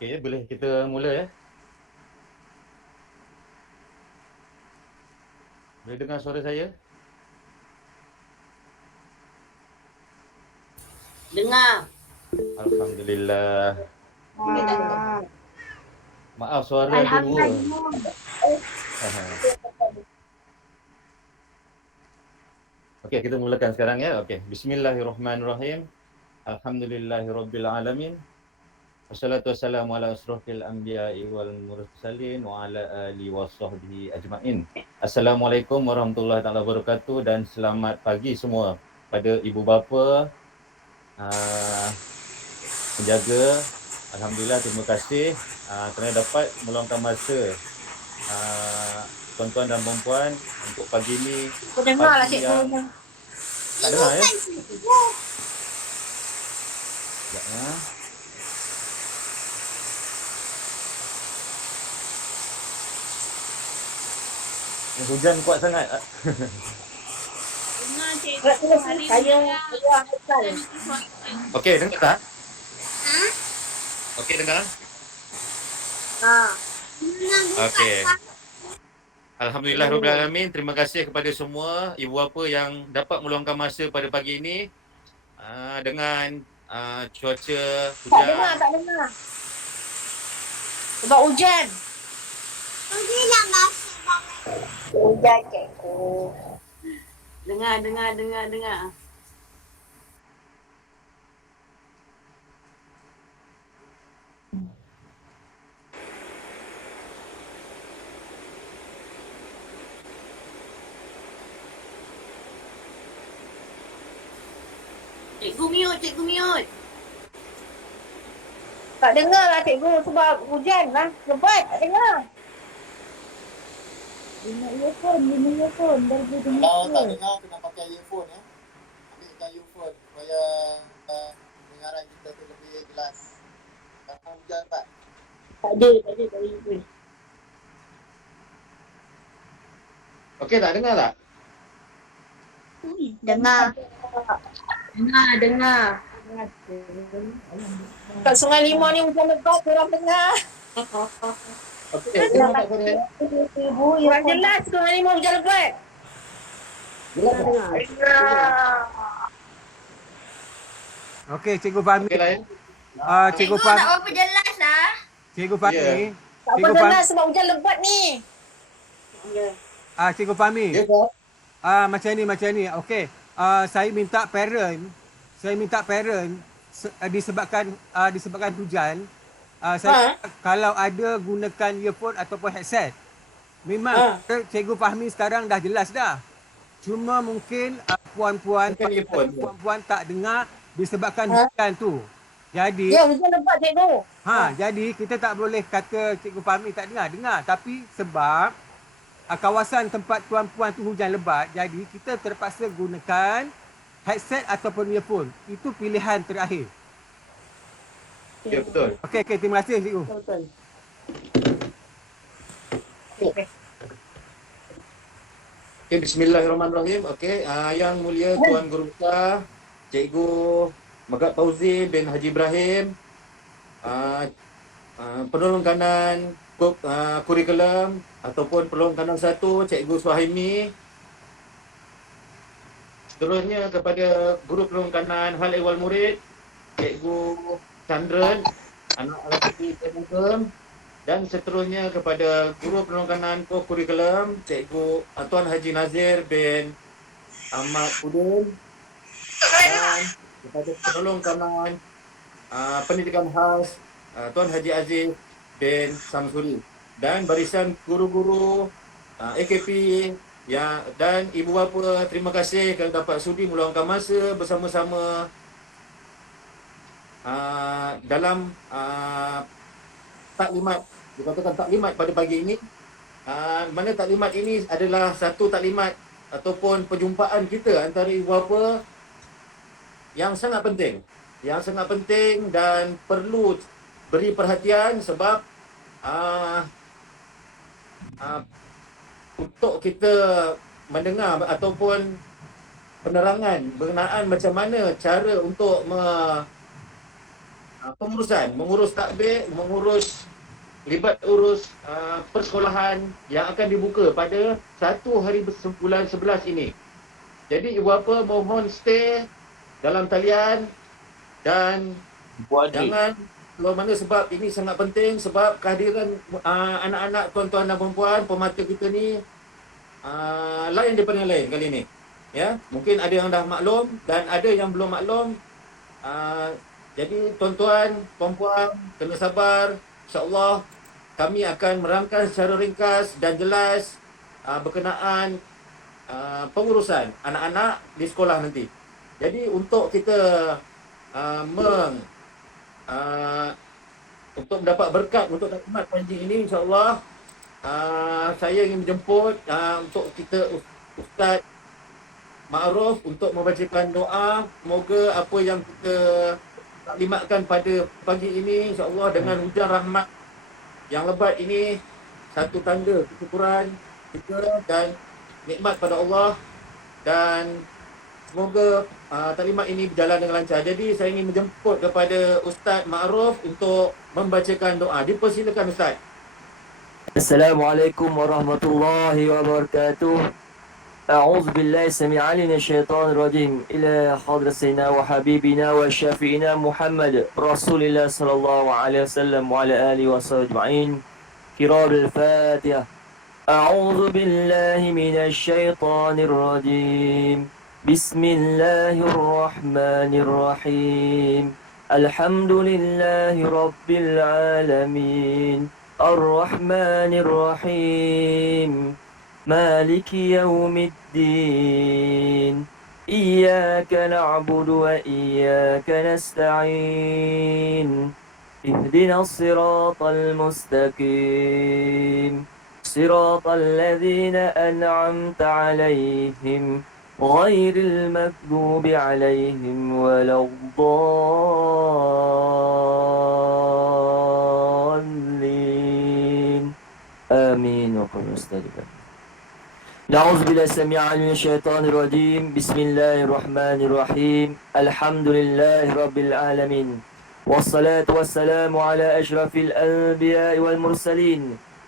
Okey, boleh kita mula ya. Boleh dengar suara saya? Dengar. Alhamdulillah. Maaf suara ada dua. Alhamdulillah. Okey, kita mulakan sekarang ya. Okey, bismillahirrahmanirrahim. Alhamdulillahirabbil alamin. Wassalatu wassalamu ala asrofil anbiya'i wal mursalin wa ala alihi washabbihi ajmain. Assalamualaikum warahmatullahi taala wabarakatuh dan selamat pagi semua pada ibu bapa, penjaga. Alhamdulillah, terima kasih kerana dapat meluangkan masa tuan-tuan dan puan-puan untuk pagi ni. Aku dengar lah Pagi cikgu. yang tak dengar ya? Sekejap ya. Hujan kuat sangat. Dengar cikgu. Hari Saya Haikal. Okey, dengar tak? Okey, dengar? Okey. Alhamdulillah rabbil alamin. Terima kasih kepada semua ibu bapa yang dapat meluangkan masa pada pagi ini dengan cuaca hujan. Tak dengar. Sebab hujan. Hujan cikgu. Dengar. Cikgu mute. Tak dengar lah cikgu sebab hujan lah. Lebat tak dengar. Guna earphone. Kalau tak dengar, kena pakai earphone ya. Ambilkan earphone supaya pendengaran kita tu lebih jelas. Kalau hujan tak? Tak ada earphone. Okey tak? Dengar tak? Dengar. Kat Sungai Limau ni hujan lebat, orang dengar. Okey, dengar tak suara saya? Kurang jelas Sungai Limau hujan lebat. Jelas tak? Dengar. Okey, Cikgu Fahmi. Okey lah ya. Cikgu Fahmi. Tak berapa jelas lah. Cikgu Fahmi. Ya. Tak apa dengar sebab hujan lebat ni. Cikgu Fahmi. Ya tak? Macam ni. Okey. Saya minta parent disebabkan hujan. Saya kalau ada gunakan earphone ataupun headset. Memang Cikgu Fahmi sekarang dah jelas dah. Cuma mungkin puan-puan tak dengar disebabkan hujan tu. Jadi Ya, hujan lebat cikgu. jadi kita tak boleh kata Cikgu Fahmi tak dengar. Tapi sebab kawasan tempat tuan-puan tu hujan lebat, jadi kita terpaksa gunakan headset ataupun earphone. Itu pilihan terakhir. Ya, betul. Okey, terima kasih Cikgu. Betul. Okey, bismillahirrahmanirrahim. Okey, yang mulia Tuan Guru Besar Cikgu Megat Fauzi bin Haji Ibrahim, penolong kanan kurikulum ataupun penolong kanan 1 Cikgu Suhaimi. Seterusnya kepada guru penolong kanan hal ehwal murid Cikgu Chandran, anak Al-Fatih Teknikum. Dan seterusnya kepada guru penolong kanan kurikulum Cikgu Tuan Haji Nazir bin Ahmad Udin. Dan kepada penolong kanan pendidikan khas Tuan Haji Aziz bin Samsuri. Dan barisan guru-guru AKP dan ibu bapa, terima kasih kerana dapat sudi meluangkan masa bersama-sama dalam taklimat, dikatakan taklimat pada pagi ini. Mana taklimat ini adalah satu taklimat ataupun perjumpaan kita antara ibu bapa yang sangat penting dan perlu beri perhatian sebab untuk kita mendengar ataupun penerangan berkenaan macam mana cara untuk pengurusan, mengurus takbir, libat urus persekolahan yang akan dibuka pada 1 hari bulan 11 ini. Jadi ibu bapa mohon stay dalam talian dan jangan keluar mana sebab ini sangat penting, sebab kehadiran anak-anak, tuan-tuan dan puan-puan pemata kita ni lain daripada yang lain kali ni. Ya, mungkin ada yang dah maklum dan ada yang belum maklum. Jadi tuan-tuan, puan-puan kena sabar. InsyaAllah kami akan merangkai secara ringkas dan jelas berkenaan pengurusan anak-anak di sekolah nanti. Jadi untuk kita untuk mendapat berkat untuk taklimat pagi ini, insyaAllah saya ingin menjemput untuk kita Ustaz Ma'ruf untuk membacakan doa. Semoga apa yang kita taklimatkan pada pagi ini, insyaAllah dengan hujan rahmat yang lebat ini, satu tanda kesyukuran kita dan nikmat pada Allah, dan semoga taklimat ini berjalan dengan lancar. Jadi saya ingin menjemput kepada Ustaz Ma'ruf untuk membacakan doa. Dipersilakan Ustaz. Assalamualaikum warahmatullahi wabarakatuh. أعوذ بالله السميع العليم من الشيطان الرجيم إلى حضرة سيدنا وحبيبنا وشفيعنا محمد رسول الله صلى الله عليه وسلم وعلى آله وصحبه أجمعين. كرام الفاتحة. أعوذ بالله من الشيطان الرجيم بسم الله الرحمن الرحيم الحمد لله رب العالمين الرحمن الرحيم مالك يوم الدين إياك نعبد وإياك نستعين اهدنا الصراط المستقيم صراط الذين أنعمت عليهم غير المكذوب عليهم ولا الضالين آمين. وقل مستجبا. نعوذ بالله السميع العليم من الشيطان الرجيم بسم الله الرحمن الرحيم الحمد لله رب العالمين والصلاة والسلام على أشرف الأنبياء والمرسلين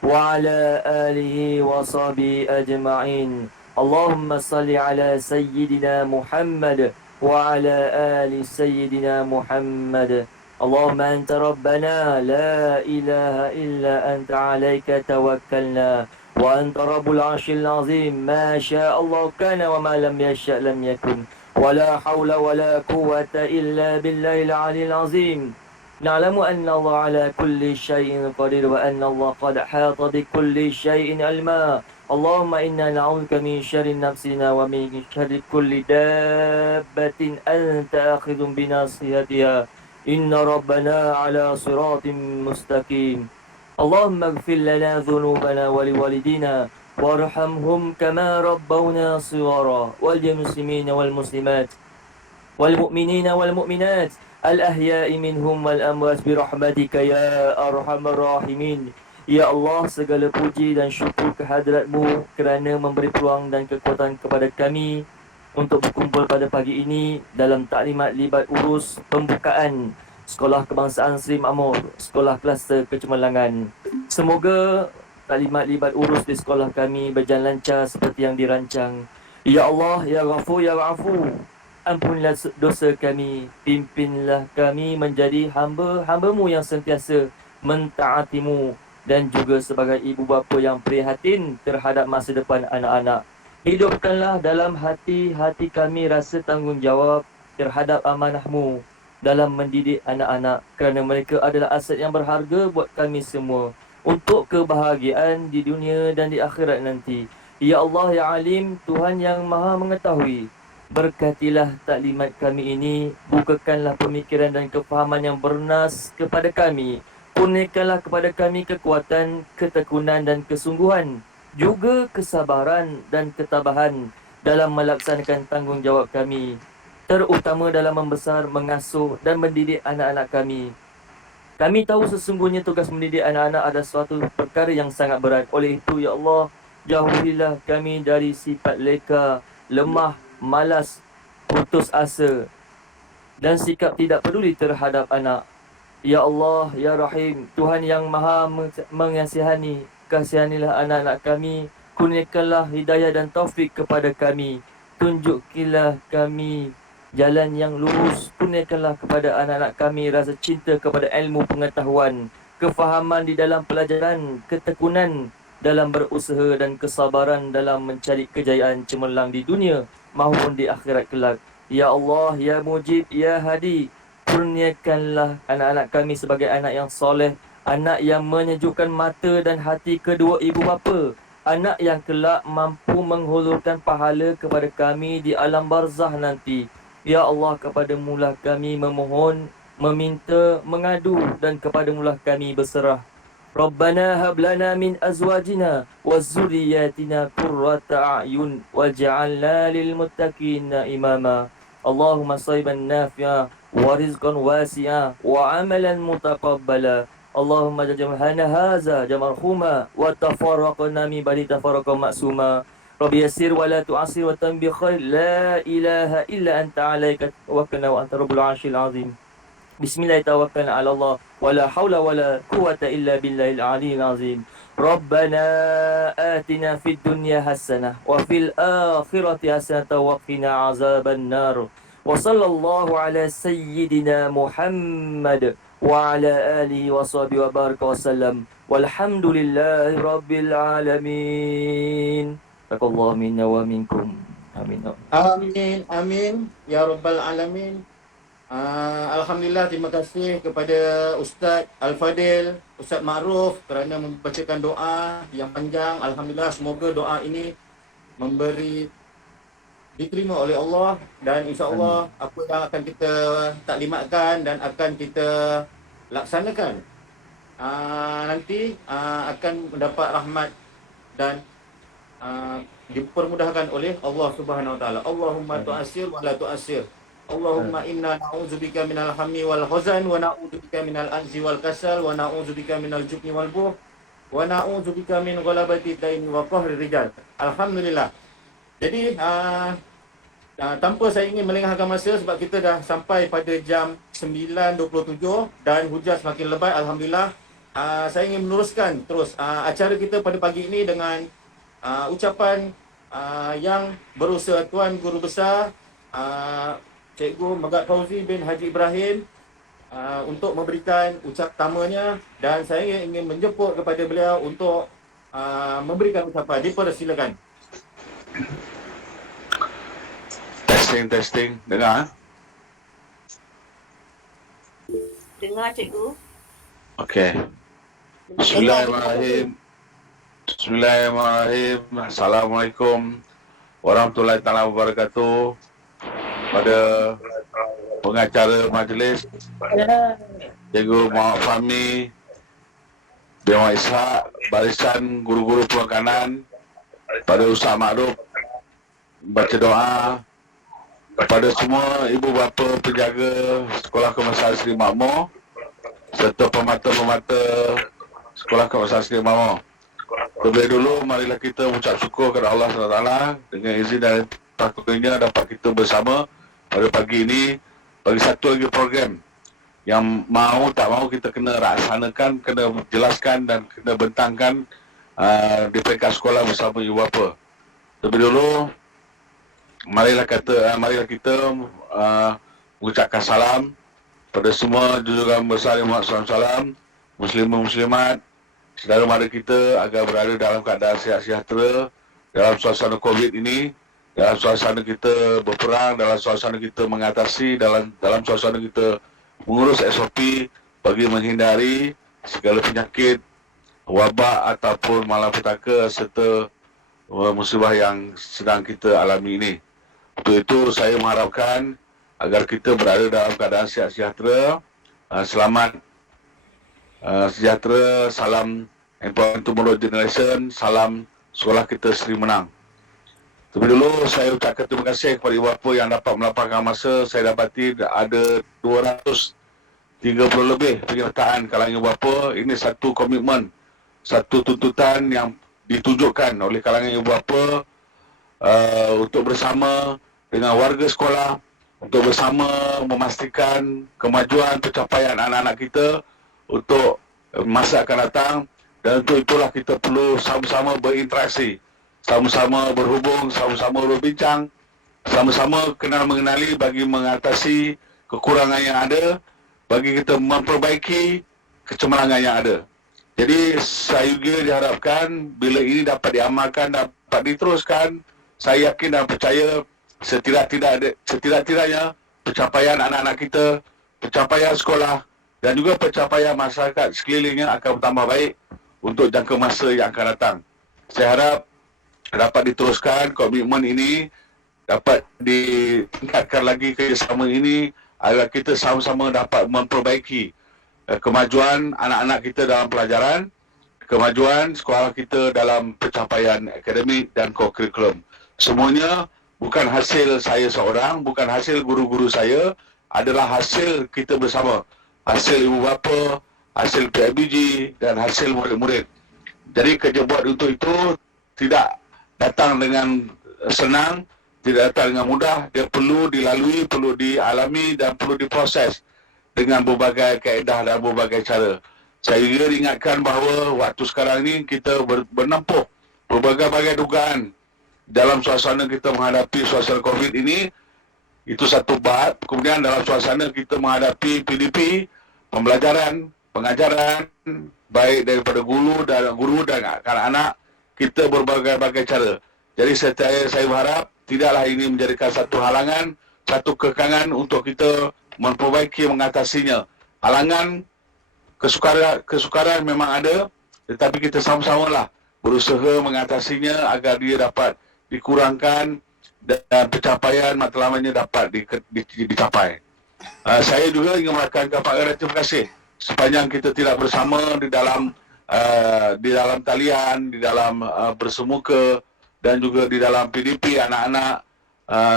وعلى آله وصحبه أجمعين. اللهم صل على سيدنا محمد وعلى آل سيدنا محمد. اللهم أنت ربنا لا إله إلا أنت عليك توكلنا وأنت رب العرش العظيم ما شاء الله كان وما لم يشأ لم يكن ولا حول ولا قوة إلا بالله العلي العظيم. نعلم أن الله على كل شيء قدير وأن الله قد حاط بكل شيء علما. اللهم إنا نعوذك من شر نفسنا ومن شر كل دابة أنت آخذ بناصيتها إن ربنا على صراط مستقيم. اللهم اغفر لنا ذنوبنا ولوالدينا وارحمهم كما ربونا صغارا والمسلمين والمسلمات والمؤمنين والمؤمنات الأحياء منهم والأموات برحمتك يا أرحم الراحمين. Ya Allah, segala puji dan syukur kehadrat-Mu kerana memberi peluang dan kekuatan kepada kami untuk berkumpul pada pagi ini dalam taklimat libat urus pembukaan Sekolah Kebangsaan Seri Makmur, Sekolah Kluster Kecemerlangan. Semoga taklimat libat urus di sekolah kami berjalan lancar seperti yang dirancang. Ya Allah, Ya Ghafur, Ya Afu, ampunilah dosa kami, pimpinlah kami menjadi hamba-hamba-Mu yang sentiasa mentaati-Mu, dan juga sebagai ibu bapa yang prihatin terhadap masa depan anak-anak. Hidupkanlah dalam hati-hati kami rasa tanggungjawab terhadap amanah-Mu dalam mendidik anak-anak, kerana mereka adalah aset yang berharga buat kami semua untuk kebahagiaan di dunia dan di akhirat nanti. Ya Allah, Ya Alim, Tuhan yang Maha Mengetahui, berkatilah taklimat kami ini, bukakanlah pemikiran dan kefahaman yang bernas kepada kami. Kurniakanlah kepada kami kekuatan, ketekunan dan kesungguhan, juga kesabaran dan ketabahan dalam melaksanakan tanggungjawab kami, terutama dalam membesar, mengasuh dan mendidik anak-anak kami. Kami tahu sesungguhnya tugas mendidik anak-anak adalah suatu perkara yang sangat berat. Oleh itu, Ya Allah, jauhilah kami dari sifat leka, lemah, malas, putus asa dan sikap tidak peduli terhadap anak. Ya Allah, Ya Rahim, Tuhan yang maha mengasihani, kasihanilah anak-anak kami, kurniakanlah hidayah dan taufik kepada kami, tunjukilah kami jalan yang lurus, kurniakanlah kepada anak-anak kami rasa cinta kepada ilmu pengetahuan, kefahaman di dalam pelajaran, ketekunan dalam berusaha dan kesabaran dalam mencari kejayaan cemerlang di dunia maupun di akhirat kelak. Ya Allah, Ya Mujib, Ya Hadi, kurniakanlah anak-anak kami sebagai anak yang soleh, anak yang menyejukkan mata dan hati kedua ibu bapa, anak yang kelak mampu menghulurkan pahala kepada kami di alam barzah nanti. Ya Allah, kepadamulah kami memohon, meminta, mengadu, dan kepadamulah kami berserah. Rabbana hab lana min azwajina wa zurriyatina qurrata a'yun waj'alna lil muttaqina imama. Allahumma sayyiban nafi'a wa rizqan wasi'a wa amalan mutaqabbala. Allahumma jajamhana haza jamarhuma wa tafarraqna min ba'di tafarraqan ma'suma. Rabbi yassir wa la tu'assir wa tanbi khair. La ilaha illa anta alaika tawakkalna wa anta rabbul arsyil azim. Bismillahirrahmanirrahim. Ala Allah wala haula wala quwwata illa billahil aliyyil azim. Rabbana atina fid dunya hasanah wa fil akhirati hasanah wa qina azaban nar. Wa sallallahu ala sayyidina Muhammad wa ala alihi wa sahbihi wa baraka wa sallam. Walhamdulillahi rabbil alamin. Taqabbalallahu minna wa minkum. Amin. Amin, amin, ya rabbal alamin. Alhamdulillah, terima kasih kepada Ustaz Al-Fadil, Ustaz Ma'ruf kerana membacakan doa yang panjang. Alhamdulillah, semoga doa ini diterima oleh Allah, dan insya-Allah apa yang akan kita taklimatkan dan akan kita laksanakan nanti akan mendapat rahmat dan dipermudahkan oleh Allah Subhanahu Wa Taala. Allahumma tu'assir wa la tu'assir. Allahumma inna na'udzubika minal hammi wal huzan wa na'udzubika minal anzi wal kasal wa na'udzubika minal jubni wal buh wa na'udzubika min ghalabati dain wa qahri rijal. Alhamdulillah. Jadi tanpa saya ingin melengahkan masa sebab kita dah sampai pada jam 9.27 dan hujan semakin lebat. Alhamdulillah. Saya ingin meneruskan terus acara kita pada pagi ini dengan ucapan yang berusaha Tuan Guru Besar Cikgu Megat Fauzi bin Haji Ibrahim untuk memberikan ucap tamanya, dan saya ingin menjemput kepada beliau untuk memberikan ucapan. Dipersilakan. Testing. Dengar? Dengar cikgu. Okey. Bismillahirrahmanirrahim. Assalamualaikum warahmatullahi taala wabarakatuh. Pada pengacara majlis, Cikgu Muhammad Fahmi, Dewan Ishak, barisan guru-guru perkanan, pada Ustaz Ma'ruf, baca doa, kepada semua ibu bapa penjaga Sekolah Kebangsaan Seri Makmur serta pemata-pemata Sekolah Kebangsaan Seri Makmur. Terlebih dulu, marilah kita mengucap syukur kepada Allah SWT dengan izin dan takdirnya dapat kita bersama pada pagi ini bagi satu lagi program yang tak mau kita kena laksanakan, kena jelaskan dan kena bentangkan di peringkat sekolah bersama ibu bapa. Terlebih dulu, marilah kita mengucapkan salam pada semua junjungan besar Muhammad SAW, muslimat, saudara mara kita agar berada dalam keadaan sihat sejahtera dalam suasana COVID ini, dalam suasana kita berperang, dalam suasana kita mengatasi, dalam suasana kita mengurus SOP bagi menghindari segala penyakit, wabak ataupun malapetaka serta musibah yang sedang kita alami ini. Untuk itu saya mengharapkan agar kita berada dalam keadaan sihat sejahtera, selamat, sejahtera. Salam Empowerment Tomorrow Generation, salam sekolah kita Seri Menang. Terlebih dulu saya ucapkan terima kasih kepada ibu bapa yang dapat melapangkan masa. Saya dapati ada 230 lebih penyertaan kalangan ibu bapa. Ini satu komitmen, satu tuntutan yang ditunjukkan oleh kalangan ibu bapa untuk bersama dengan warga sekolah untuk bersama memastikan kemajuan pencapaian anak-anak kita untuk masa akan datang, dan untuk itulah kita perlu sama-sama berinteraksi, sama-sama berhubung, sama-sama berbincang, sama-sama kenal mengenali bagi mengatasi kekurangan yang ada, bagi kita memperbaiki kecemerlangan yang ada. Jadi saya juga diharapkan bila ini dapat diamalkan, dapat diteruskan, saya yakin dan percaya setidak-tidaknya pencapaian anak-anak kita, pencapaian sekolah dan juga pencapaian masyarakat sekelilingnya akan bertambah baik untuk jangka masa yang akan datang. Saya harap dapat diteruskan komitmen ini, dapat ditingkatkan lagi kerjasama ini agar kita sama-sama dapat memperbaiki kemajuan anak-anak kita dalam pelajaran, kemajuan sekolah kita dalam pencapaian akademik dan kurikulum. Semuanya bukan hasil saya seorang, bukan hasil guru-guru saya, adalah hasil kita bersama. Hasil ibu bapa, hasil PIBG dan hasil murid-murid. Jadi kerja buat untuk itu tidak datang dengan senang, tidak datang dengan mudah. Dia perlu dilalui, perlu dialami dan perlu diproses dengan berbagai kaedah dan berbagai cara. Saya juga ingatkan bahawa waktu sekarang ini kita bernempuh berbagai-bagai dugaan dalam suasana kita menghadapi suasana COVID ini. Itu satu bab. Kemudian dalam suasana kita menghadapi PDP, pembelajaran, pengajaran, baik daripada guru dan anak-anak, kita berbagai-bagai cara. Jadi saya berharap tidaklah ini menjadikan satu halangan, satu kekangan untuk kita memperbaiki, mengatasinya. Halangan, kesukaran memang ada, tetapi kita sama-sama lah berusaha mengatasinya agar dia dapat dikurangkan dan pencapaian matlamatnya dapat dicapai. Saya juga ingin merakamkan Pak Gara, terima kasih sepanjang kita tidak bersama di dalam talian, di dalam bersemuka dan juga di dalam PDP anak-anak.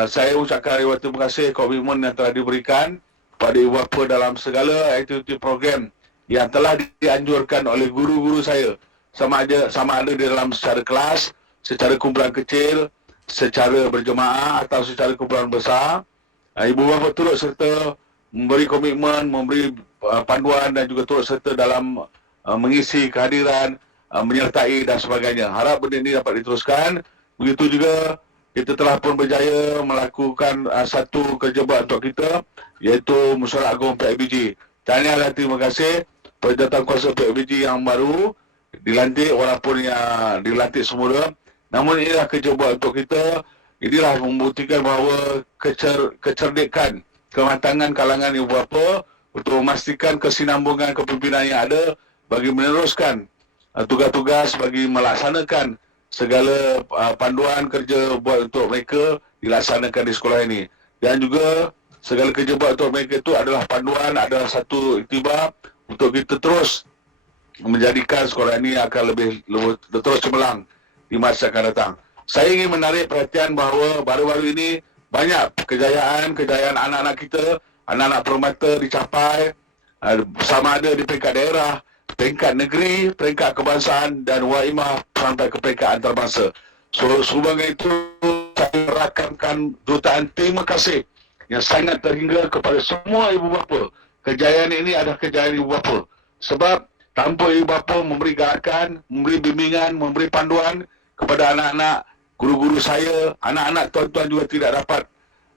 Saya ucapkan ribuan terima kasih komitmen yang telah diberikan kepada ibu bapa dalam segala aktiviti program yang telah dianjurkan oleh guru-guru saya, sama ada di dalam secara kelas, secara kumpulan kecil, secara berjemaah atau secara kumpulan besar. Ibu bapa turut serta memberi komitmen, memberi panduan dan juga turut serta dalam mengisi kehadiran, menyertai dan sebagainya. Harap benda ini dapat diteruskan. Begitu juga kita telah pun berjaya melakukan satu kerja buat untuk kita, iaitu Mesyuarat Agung PIBG. Tahniah dan terima kasih kepada Jawatankuasa PIBG yang baru dilantik, walaupun yang dilantik semula. Namun inilah kerja buat untuk kita. Inilah membuktikan bahawa kecerdikan, kematangan kalangan ibu bapa untuk memastikan kesinambungan kepimpinan yang ada bagi meneruskan tugas-tugas, bagi melaksanakan segala panduan kerja buat untuk mereka dilaksanakan di sekolah ini. Dan juga segala kerja buat untuk mereka itu adalah panduan, adalah satu iktibar untuk kita terus menjadikan sekolah ini akan lebih terus cemerlang di masa akan datang. Saya ingin menarik perhatian bahawa baru-baru ini banyak kejayaan anak-anak kita, anak-anak permata dicapai, sama ada di peringkat daerah, peringkat negeri, peringkat kebangsaan dan waimah sampai ke peringkat antarabangsa. Sebagai itu saya rakamkan jutaan terima kasih yang sangat terhingga kepada semua ibu bapa. Kejayaan ini adalah kejayaan ibu bapa. Sebab tanpa ibu bapa memberi gerakan, memberi bimbingan, memberi panduan kepada anak-anak, guru-guru saya, anak-anak tuan-tuan juga tidak dapat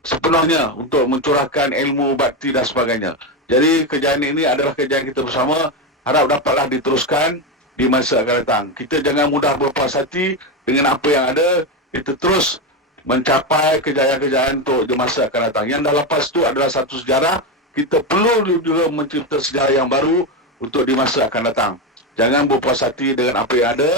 sepenuhnya untuk mencurahkan ilmu, bakti dan sebagainya. Jadi kejayaan ini adalah kejayaan kita bersama. Harap dapatlah diteruskan di masa akan datang. Kita jangan mudah berpuas hati dengan apa yang ada. Kita terus mencapai kejayaan-kejayaan untuk di masa akan datang. Yang dah lepas itu adalah satu sejarah. Kita perlu juga mencipta sejarah yang baru untuk di masa akan datang. Jangan berpuas hati dengan apa yang ada.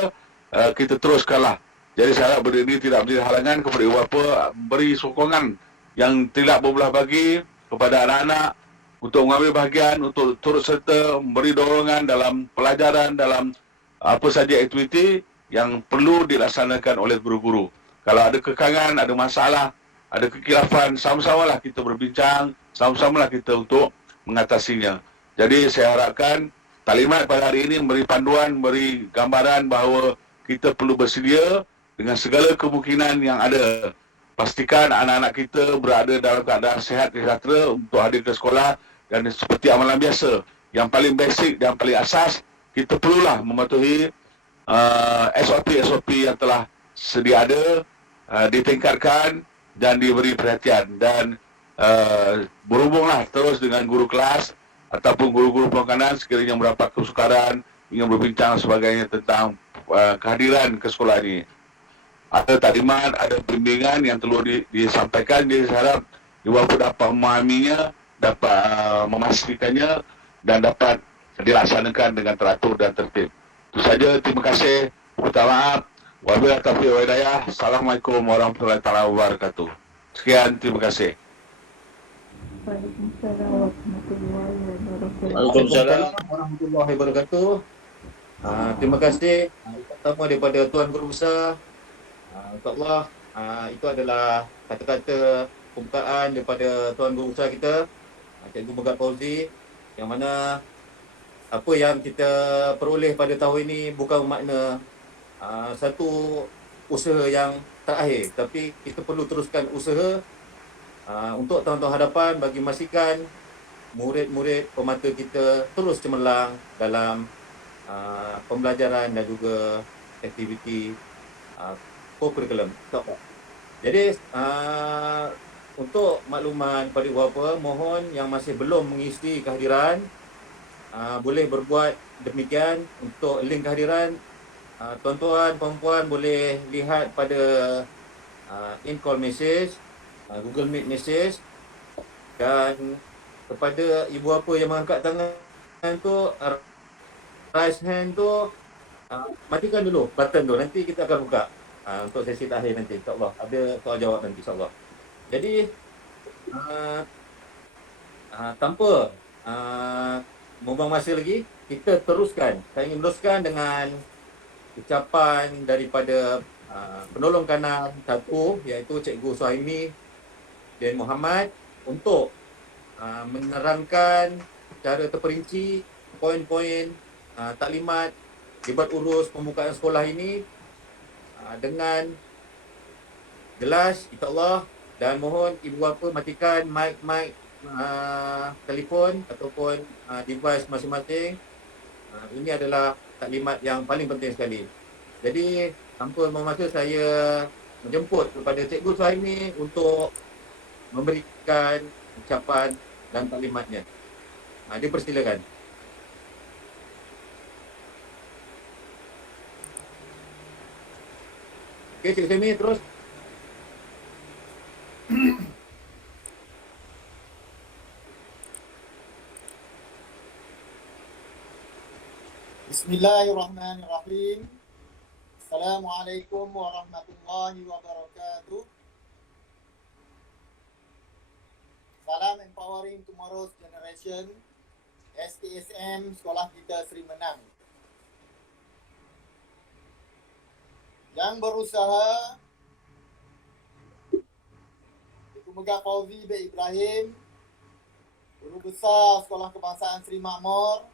Kita teruskanlah. Jadi saya harap benda ini tidak menjadi halangan kepada ibu bapa, beri sokongan yang tidak berbelah bagi kepada anak-anak untuk mengambil bahagian, untuk turut serta memberi dorongan dalam pelajaran, dalam apa saja aktiviti yang perlu dilaksanakan oleh guru-guru. Kalau ada kekangan, ada masalah, ada kekilafan, sama-samalah kita berbincang, sama-samalah kita untuk mengatasinya. Jadi saya harapkan talimat pada hari ini memberi panduan, memberi gambaran bahawa kita perlu bersedia dengan segala kemungkinan yang ada pastikan anak-anak kita berada dalam keadaan sihat dan sejahtera untuk hadir ke sekolah, dan seperti amalan biasa, yang paling basic dan paling asas, kita perlulah mematuhi SOP-SOP yang telah sedia ada, ditingkatkan dan diberi perhatian, dan berhubunglah terus dengan guru kelas ataupun guru-guru penekanan sekiranya mendapat kesukaran ingin berbincang sebagainya tentang kehadiran ke sekolah ini. Ada taklimat, ada bimbingan yang perlu disampaikan. Dia harap ibu bapa dapat memahaminya, dapat memastikannya dan dapat dilaksanakan dengan teratur dan tertib. Itu saja, terima kasih. Minta maaf. Wabillahi taufiq wal hidayah. Assalamualaikum warahmatullahi wabarakatuh. Sekian, terima kasih. Waalaikumsalam warahmatullahi wabarakatuh. Terima kasih pertama daripada Tuan Guru Besar. InsyaAllah itu adalah kata-kata pembukaan daripada Tuan Guru Besar kita, Cikgu Megat Fauzi, yang mana apa yang kita peroleh pada tahun ini bukan bermakna satu usaha yang terakhir, tapi kita perlu teruskan usaha untuk tahun-tahun hadapan bagi memastikan murid-murid pemata kita terus cemerlang dalam pembelajaran dan juga aktiviti co-curriculum. Jadi untuk makluman pada ibu bapa, mohon yang masih belum mengisi kehadiran boleh berbuat demikian. Untuk link kehadiran, tuan-tuan, puan-puan boleh lihat pada in-call message, Google Meet message, dan kepada ibu bapa yang mengangkat tangan tu, raise hand tu, matikan dulu button tu, nanti kita akan buka untuk sesi terakhir nanti, insyaAllah. Ada soal jawab nanti, insyaAllah. Jadi tanpa membuang masa lagi, kita teruskan. Saya ingin meneruskan dengan ucapan daripada penolong kanan satu, iaitu Cikgu Suhaimi dan Muhammad, untuk menerangkan secara terperinci poin-poin taklimat dibat urus pembukaan sekolah ini dengan jelas, insyaAllah. Dan mohon ibu bapa matikan mic telefon ataupun device masing-masing. Ini adalah taklimat yang paling penting sekali. Jadi tanpa memasa, saya menjemput kepada Cikgu Suhaimi untuk memberikan ucapan dan taklimatnya. Dipersilakan. Okey, Cikgu Suhaimi terus. Bismillahirrahmanirrahim. Assalamualaikum warahmatullahi wabarakatuh. Salam Empowering Tomorrow's Generation, STSM Sekolah Kita Seri Menang. Yang berusaha, Cikgu Megat Fauzi bin Ibrahim, Guru Besar Sekolah Kebangsaan Seri Makmur.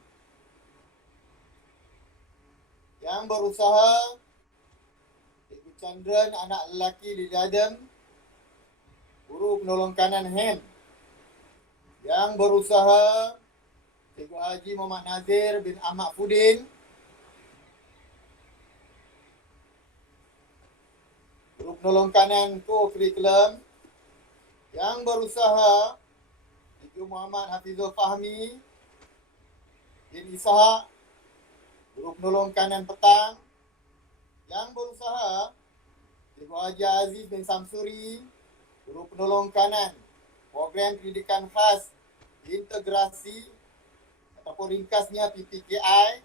Yang berusaha, Cikgu Chandran anak lelaki Lily Adam, Guru Penolong Kanan HEM. Yang berusaha, Cikgu Haji Muhammad Nazir bin Ahmad Fudin, Guru Penolong Kanan Co-Curriculum. Yang berusaha, Cikgu Muhammad Hafizul Fahmi bin Ishaq, Guru Penolong Kanan Petang. Yang berusaha, Cikgu Haji Aziz bin Samsuri, Guru Penolong Kanan Program Pendidikan Khas Integrasi ataupun ringkasnya PPKI.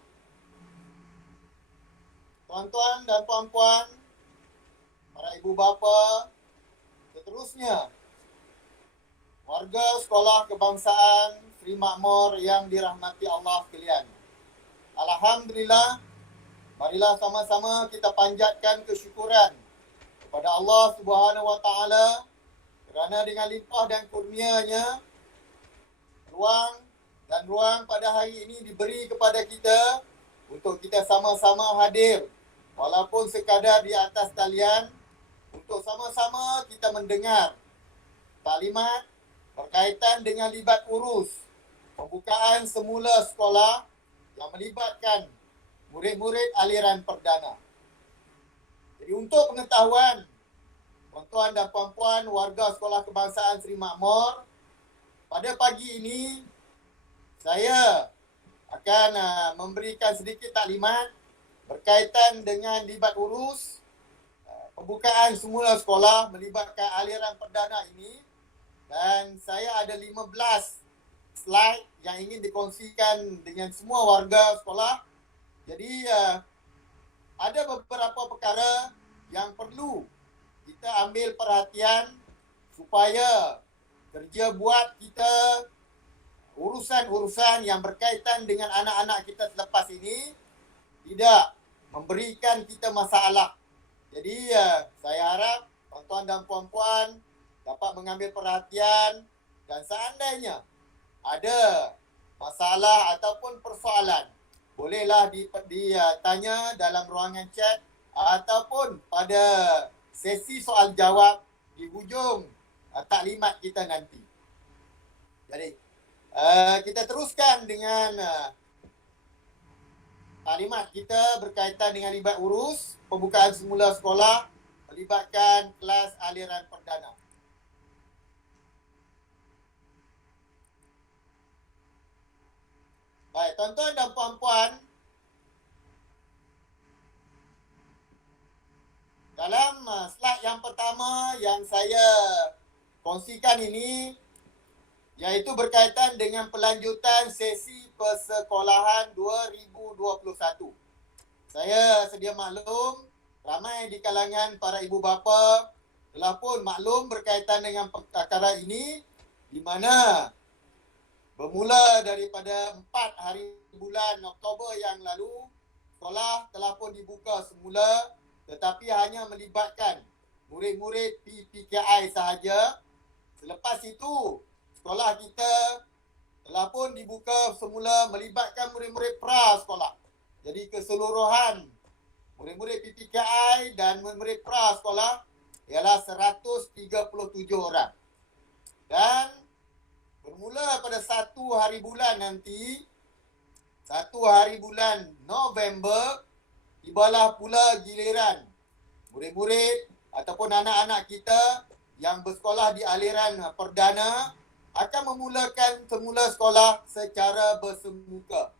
Tuan-tuan dan puan-puan, para ibu bapa, seterusnya warga Sekolah Kebangsaan Seri Makmur yang dirahmati Allah sekalian. Alhamdulillah, marilah sama-sama kita panjatkan kesyukuran kepada Allah Subhanahu Wa Taala kerana dengan limpah dan kurnianya ruang pada hari ini diberi kepada kita untuk kita sama-sama hadir walaupun sekadar di atas talian untuk sama-sama kita mendengar taklimat berkaitan dengan libat urus pembukaan semula sekolah yang melibatkan murid-murid aliran perdana. Jadi untuk pengetahuan tuan-tuan dan puan-puan warga Sekolah Kebangsaan Seri Makmur, pada pagi ini saya akan memberikan sedikit taklimat berkaitan dengan libat urus pembukaan semula sekolah melibatkan aliran perdana ini, dan saya ada 15 slide yang ingin dikongsikan dengan semua warga sekolah. Jadi ada beberapa perkara yang perlu kita ambil perhatian supaya kerja buat kita, urusan-urusan yang berkaitan dengan anak-anak kita selepas ini tidak memberikan kita masalah. Jadi saya harap tuan-tuan dan puan-puan dapat mengambil perhatian, dan seandainya ada masalah ataupun persoalan, bolehlah ditanya dalam ruangan chat ataupun pada sesi soal jawab di hujung taklimat kita nanti. Jadi kita teruskan dengan taklimat kita berkaitan dengan libat urus pembukaan semula sekolah melibatkan kelas aliran perdana. Baik, tuan-tuan dan puan-puan, dalam slide yang pertama yang saya kongsikan ini iaitu berkaitan dengan pelanjutan sesi persekolahan 2021. Saya sedia maklum ramai di kalangan para ibu bapa telah pun maklum berkaitan dengan perkara ini, di mana bermula daripada 4 hari bulan Oktober yang lalu, sekolah telah pun dibuka semula tetapi hanya melibatkan murid-murid PPKI sahaja. Selepas itu, sekolah kita telah pun dibuka semula melibatkan murid-murid pra-sekolah. Jadi keseluruhan murid-murid PPKI dan murid-murid pra-sekolah ialah 137 orang. Dan bermula pada 1 hari bulan nanti, 1 hari bulan November, tibalah pula giliran murid-murid ataupun anak-anak kita yang bersekolah di aliran perdana akan memulakan semula sekolah secara bersemuka.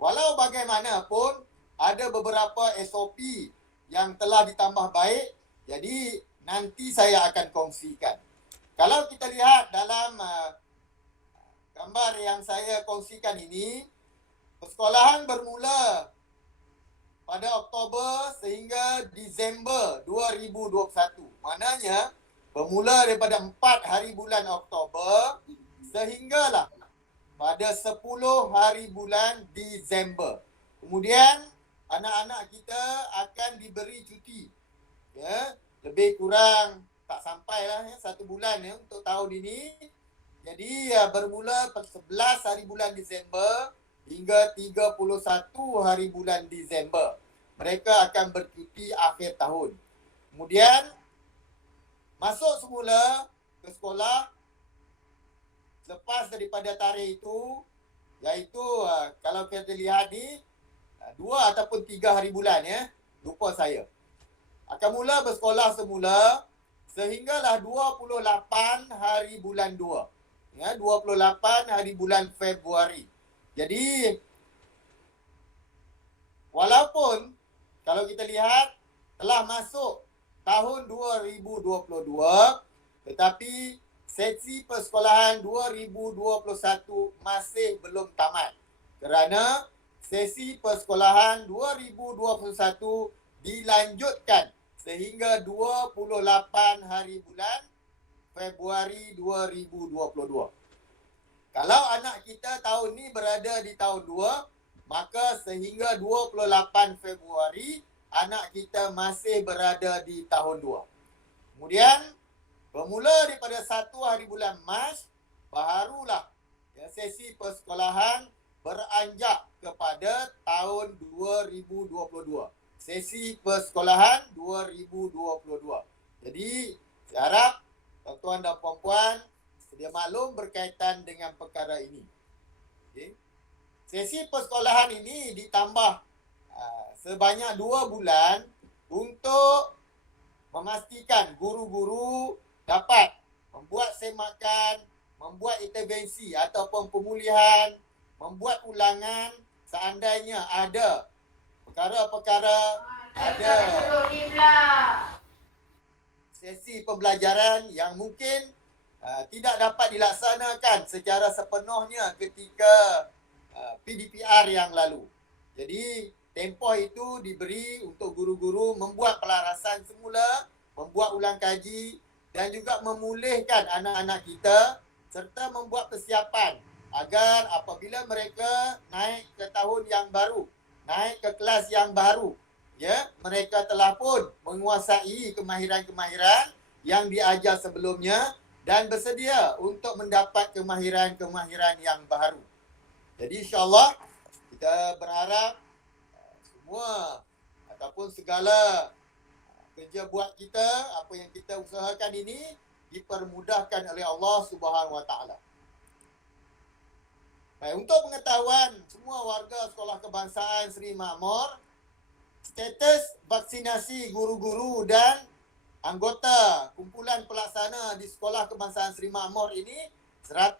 Walau bagaimanapun, ada beberapa SOP yang telah ditambah baik, jadi nanti saya akan kongsikan. Kalau kita lihat dalam gambar yang saya kongsikan ini, persekolahan bermula pada Oktober sehingga Disember 2021. Maknanya bermula daripada 4 hari bulan Oktober sehinggalah pada 10 hari bulan Disember. Kemudian anak-anak kita akan diberi cuti. Ya, lebih kurang tak sampailah 1 bulan untuk tahun ini. Jadi bermula 11 hari bulan Disember hingga 31 hari bulan Disember. Mereka akan bercuti akhir tahun. Kemudian masuk semula ke sekolah lepas daripada tarikh itu, iaitu kalau kita lihat ni 2 ataupun 3 hari bulan lupa saya. Akan mula bersekolah semula sehinggalah 28 hari bulan 2. 28 hari bulan Februari. Jadi walaupun kalau kita lihat telah masuk tahun 2022, tetapi sesi persekolahan 2021 masih belum tamat. Kerana sesi persekolahan 2021 dilanjutkan sehingga 28 hari bulan Februari 2022. Kalau anak kita tahun ni berada di tahun 2, maka sehingga 28 Februari anak kita masih berada di tahun 2. Kemudian bermula daripada 1 hari bulan Mac, barulah sesi persekolahan beranjak kepada tahun 2022. Sesi persekolahan 2022. Jadi saya harap tuan-tuan dan puan-puan sedia maklum berkaitan dengan perkara ini. Okay. Sesi persekolahan ini ditambah sebanyak 2 bulan untuk memastikan guru-guru dapat membuat semakan, membuat intervensi ataupun pemulihan, membuat ulangan seandainya ada perkara-perkara, ada sesi pembelajaran yang mungkin tidak dapat dilaksanakan secara sepenuhnya ketika PDPR yang lalu. Jadi tempoh itu diberi untuk guru-guru membuat pelarasan semula, membuat ulang kaji dan juga memulihkan anak-anak kita serta membuat persiapan agar apabila mereka naik ke tahun yang baru, naik ke kelas yang baru, ya, mereka telah pun menguasai kemahiran-kemahiran yang diajar sebelumnya dan bersedia untuk mendapat kemahiran-kemahiran yang baru. Jadi insya-Allah kita berharap semua ataupun segala kerja buat kita, apa yang kita usahakan ini dipermudahkan oleh Allah Subhanahu Wa Taala. Baik, untuk pengetahuan semua warga Sekolah Kebangsaan Seri Makmur, status vaksinasi guru-guru dan anggota kumpulan pelaksana di Sekolah Kebangsaan Seri Makmur ini 100%.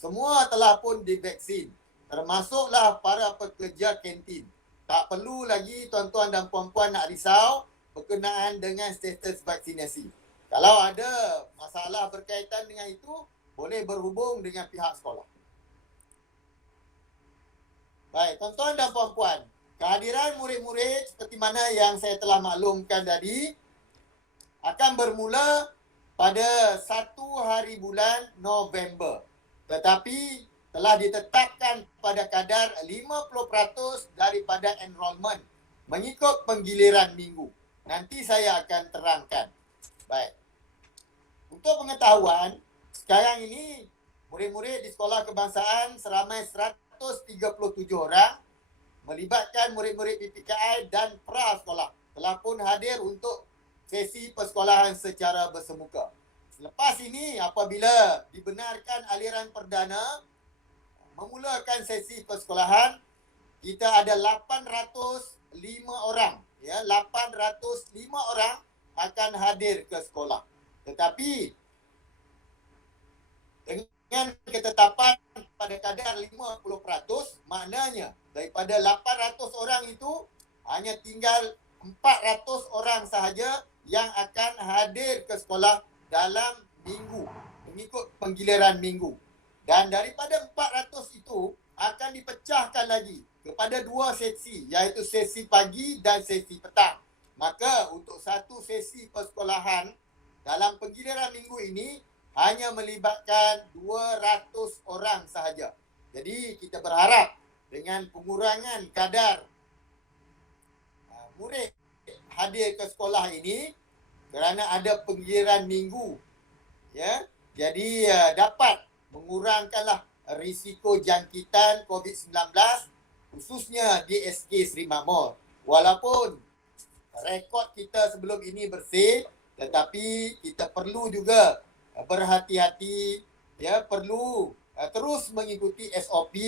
Semua telah pun divaksin, termasuklah para pekerja kantin. Tak perlu lagi tuan-tuan dan puan-puan nak risau berkenaan dengan status vaksinasi. Kalau ada masalah berkaitan dengan itu, boleh berhubung dengan pihak sekolah. Baik, tuan-tuan dan puan-puan, kehadiran murid-murid seperti mana yang saya telah maklumkan tadi akan bermula pada 1 hari bulan November. Tetapi telah ditetapkan pada kadar 50% daripada enrolment mengikut penggiliran minggu. Nanti saya akan terangkan. Baik. Untuk pengetahuan, sekarang ini murid-murid di Sekolah Kebangsaan seramai 137 orang melibatkan murid-murid PPKI dan pra-sekolah telah pun hadir untuk sesi persekolahan secara bersemuka. Selepas ini apabila dibenarkan aliran perdana memulakan sesi persekolahan, kita ada 805 orang, ya, 805 orang akan hadir ke sekolah. Tetapi dengan ketetapan pada kadar 50%, maknanya daripada 800 orang itu hanya tinggal 400 orang sahaja yang akan hadir ke sekolah dalam minggu, mengikut penggiliran minggu. Dan daripada 400 itu akan dipecahkan lagi kepada 2 sesi, iaitu sesi pagi dan sesi petang. Maka untuk satu sesi persekolahan dalam penggiliran minggu ini hanya melibatkan 200 orang sahaja. Jadi kita berharap dengan pengurangan kadar murid hadir ke sekolah ini kerana ada penggiliran minggu, ya, jadi dapat mengurangkanlah risiko jangkitan COVID-19 khususnya di SK Seri Makmur. Walaupun rekod kita sebelum ini bersih, tetapi kita perlu juga berhati-hati, ya, perlu terus mengikuti SOP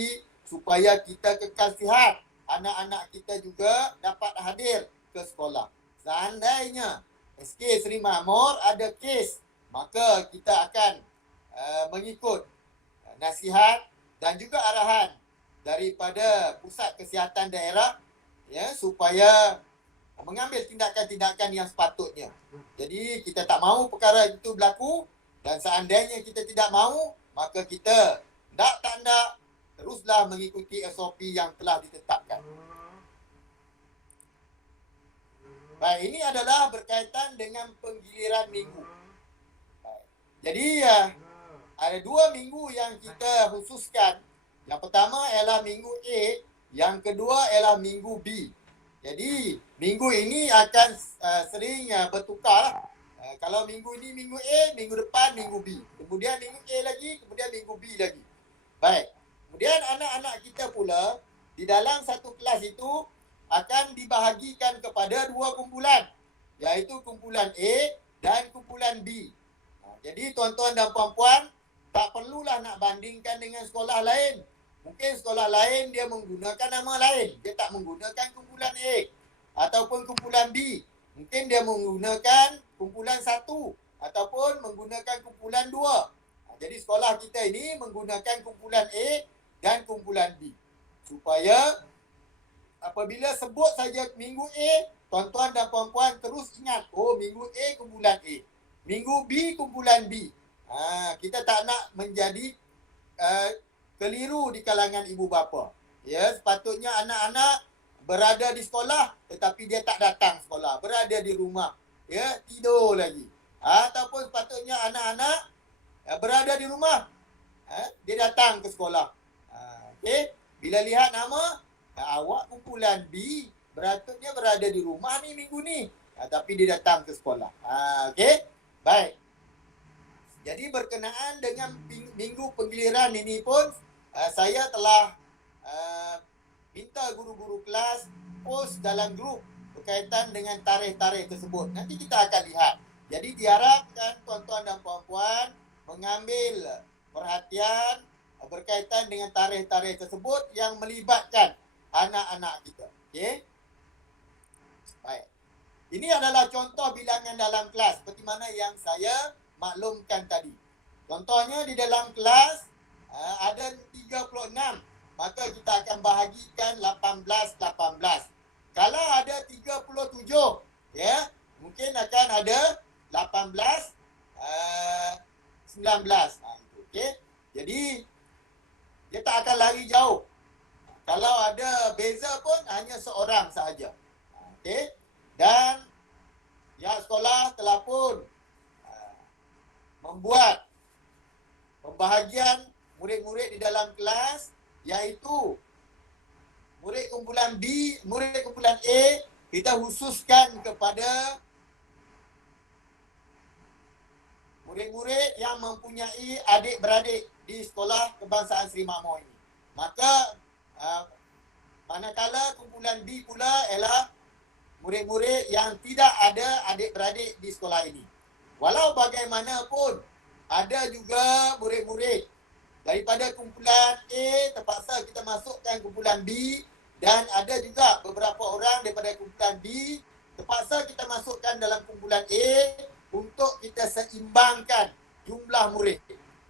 supaya kita kekal sihat. Anak-anak kita juga dapat hadir ke sekolah. Seandainya SK Seri Makmur ada kes, maka kita akan mengikut nasihat dan juga arahan daripada Pusat Kesihatan Daerah, ya, supaya mengambil tindakan-tindakan yang sepatutnya. Jadi kita tak mahu perkara itu berlaku, dan seandainya kita tidak mahu, maka kita tak teruslah mengikuti SOP yang telah ditetapkan. Baik, ini adalah berkaitan dengan penggiliran minggu. Baik. Jadi ada 2 minggu yang kita khususkan. Yang pertama ialah minggu A, yang kedua ialah minggu B. Jadi minggu ini akan sering bertukar. Kalau minggu ini minggu A, minggu depan minggu B. Kemudian minggu A lagi, kemudian minggu B lagi. Baik. Kemudian anak-anak kita pula di dalam satu kelas itu akan dibahagikan kepada 2 kumpulan. iaitu kumpulan A dan kumpulan B. Jadi tuan-tuan dan puan-puan, tak perlulah nak bandingkan dengan sekolah lain. Mungkin sekolah lain dia menggunakan nama lain. Dia tak menggunakan kumpulan A ataupun kumpulan B. Mungkin dia menggunakan kumpulan 1 ataupun menggunakan kumpulan 2. Jadi sekolah kita ini menggunakan kumpulan A dan kumpulan B. Supaya apabila sebut saja minggu A, tuan-tuan dan puan-puan terus ingat, oh minggu A kumpulan A. Minggu B kumpulan B. Kita tak nak menjadi keliru di kalangan ibu bapa. Ya, sepatutnya anak-anak berada di sekolah tetapi dia tak datang sekolah, berada di rumah. Ya, tidur lagi. Ataupun sepatutnya anak-anak berada di rumah, dia datang ke sekolah. Okey, bila lihat nama, awak kumpulan B, beratnya berada di rumah ni minggu ni. Tapi dia datang ke sekolah. Okey. Baik. Jadi berkenaan dengan minggu penggiliran ini pun saya telah minta guru-guru kelas post dalam grup berkaitan dengan tarikh-tarikh tersebut. Nanti kita akan lihat. Jadi diharapkan tuan-tuan dan puan-puan mengambil perhatian berkaitan dengan tarikh-tarikh tersebut yang melibatkan anak-anak kita. Okey? Baik. Ini adalah contoh bilangan dalam kelas seperti mana yang saya maklumkan tadi. Contohnya di dalam kelas ada 36, maka kita akan bahagikan 18. Kalau ada 37, ya, mungkin akan ada 18, 19. Okey. Jadi dia tak akan lari jauh. Kalau ada beza pun hanya seorang sahaja. Okey. Dan pihak sekolah telah pun membuat pembahagian murid-murid di dalam kelas, iaitu murid kumpulan B, murid kumpulan A, kita khususkan kepada murid-murid yang mempunyai adik-beradik di Sekolah Kebangsaan Seri Makmur ini. Maka manakala kumpulan B pula ialah murid-murid yang tidak ada adik-beradik di sekolah ini. Walau bagaimanapun, ada juga murid-murid daripada kumpulan A terpaksa kita masukkan kumpulan B, dan ada juga beberapa orang daripada kumpulan B terpaksa kita masukkan dalam kumpulan A untuk kita seimbangkan jumlah murid.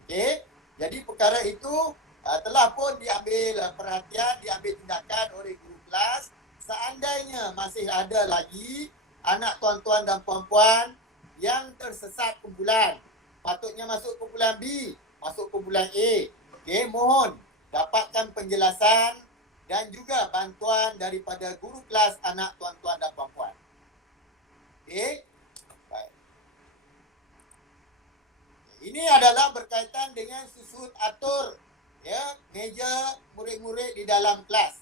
Okey. Jadi perkara itu telah pun diambil perhatian, diambil tindakan oleh guru kelas. Seandainya masih ada lagi anak tuan-tuan dan puan-puan yang tersesat kumpulan, patutnya masuk kumpulan B, masuk kumpulan A. Okey, mohon dapatkan penjelasan dan juga bantuan daripada guru kelas anak tuan-tuan dan puan-puan. Okey. Baik. Ini adalah berkaitan dengan susun atur, ya, meja murid-murid di dalam kelas.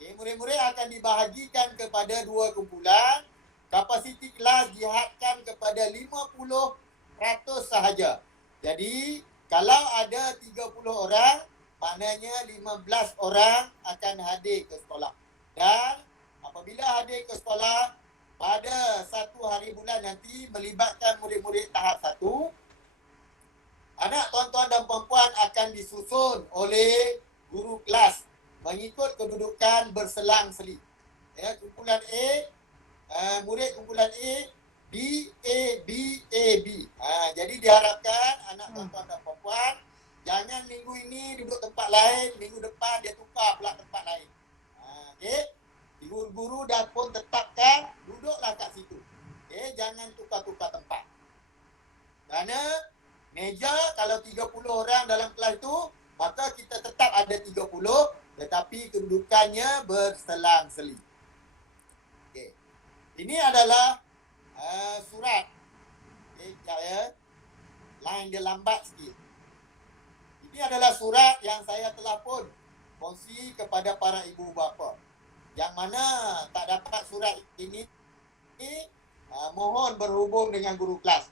Okay, murid-murid akan dibahagikan kepada 2 kumpulan. Kapasiti kelas dihadkan kepada 50% sahaja. Jadi, kalau ada 30 orang, maknanya 15 orang akan hadir ke sekolah. Dan apabila hadir ke sekolah, pada 1 hari bulan nanti melibatkan murid-murid tahap 1, anak tuan-tuan dan puan-puan akan disusun oleh guru kelas mengikut kedudukan berselang-seli. Ya, kumpulan A, murid kumpulan A, B, A, B, A, B. Jadi diharapkan anak tuan-tuan dan puan-puan jangan minggu ini duduk tempat lain, minggu depan dia tukar pula tempat lain. Okey. Guru-guru dah pun tetapkan duduklah kat situ. Okey, jangan tukar-tukar tempat. Kerana meja kalau 30 orang dalam kelas itu, maka kita tetap ada 30, tetapi kedudukannya berselang-seli. Okay. Ini adalah surat. Okay, ya. Line dia lambat sikit. Ini adalah surat yang saya telah pun kongsi kepada para ibu bapa. Yang mana tak dapat surat ini, mohon berhubung dengan guru kelas.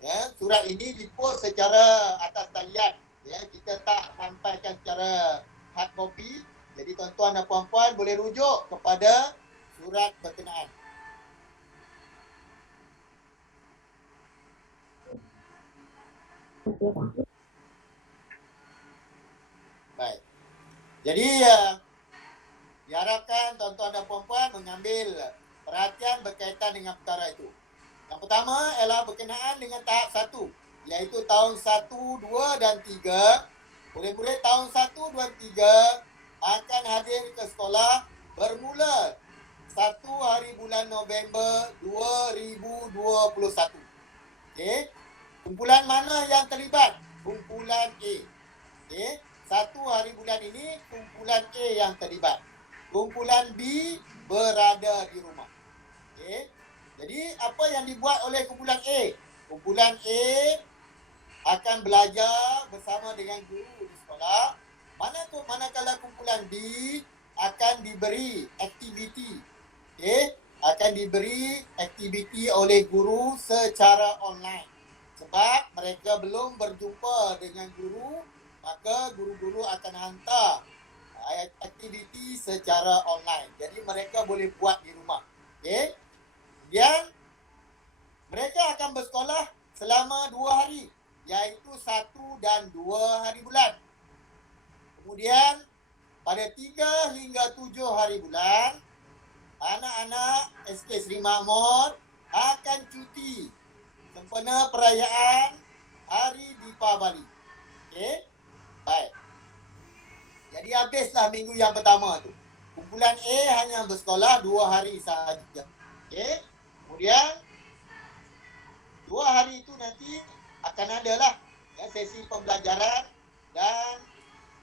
Ya, surat ini dipost secara atas talian. Ya, kita tak sampaikan secara hard copy. Jadi tuan-tuan dan puan-puan boleh rujuk kepada surat berkenaan. Baik. Jadi diharapkan tuan-tuan dan puan-puan mengambil perhatian berkaitan dengan perkara itu. Yang pertama ialah berkenaan dengan tahap 1, iaitu tahun 1, 2 dan 3. Murid-murid tahun 1, 2 dan 3 akan hadir ke sekolah bermula 1 hari bulan November 2021. Okey. Kumpulan mana yang terlibat? Kumpulan A. Okey. 1 hari bulan ini kumpulan A yang terlibat. Kumpulan B berada di rumah. Okey. Jadi apa yang dibuat oleh kumpulan A? Kumpulan A akan belajar bersama dengan guru di sekolah. Manakala kumpulan B akan diberi aktiviti. Okey, akan diberi aktiviti oleh guru secara online. Sebab mereka belum berjumpa dengan guru, maka guru-guru akan hantar aktiviti secara online. Jadi mereka boleh buat di rumah. Okey. Kemudian mereka akan bersekolah selama 2 hari, iaitu 1 dan 2 hari bulan. Kemudian pada 3 hingga 7 hari bulan, anak-anak SK Seri Makmur akan cuti sempena perayaan Hari Deepavali. Okey? Baik. Jadi habislah minggu yang pertama tu. Kumpulan A hanya bersekolah 2 hari sahaja. Okey? Kemudian 2 hari itu nanti akan adalah sesi pembelajaran dan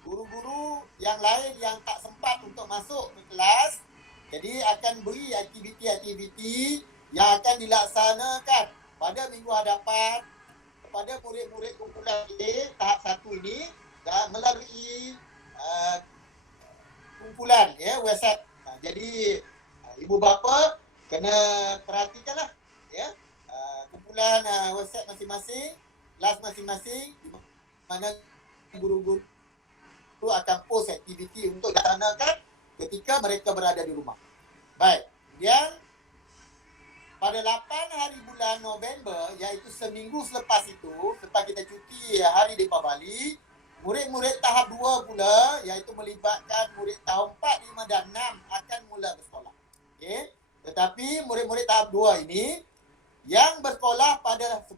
guru-guru yang lain yang tak sempat untuk masuk ke kelas, jadi akan beri aktiviti-aktiviti yang akan dilaksanakan pada minggu hadapan kepada murid-murid kumpulan A tahap 1 ini dan melalui kumpulan WhatsApp. Jadi ibu bapa kena perhatikanlah kumpulan WhatsApp masing-masing, kelas masing-masing di mana guru-guru akan post aktiviti untuk dilaksanakan ketika mereka berada di rumah. Baik. Kemudian pada 8 hari bulan November, iaitu seminggu selepas itu, selepas kita cuti Hari Deepavali, murid-murid tahap 2 pula, iaitu melibatkan murid tahun 4, 5 dan 6 akan mula bersekolah. Okey. Tetapi murid-murid tahap 2 ini yang bersekolah pada 8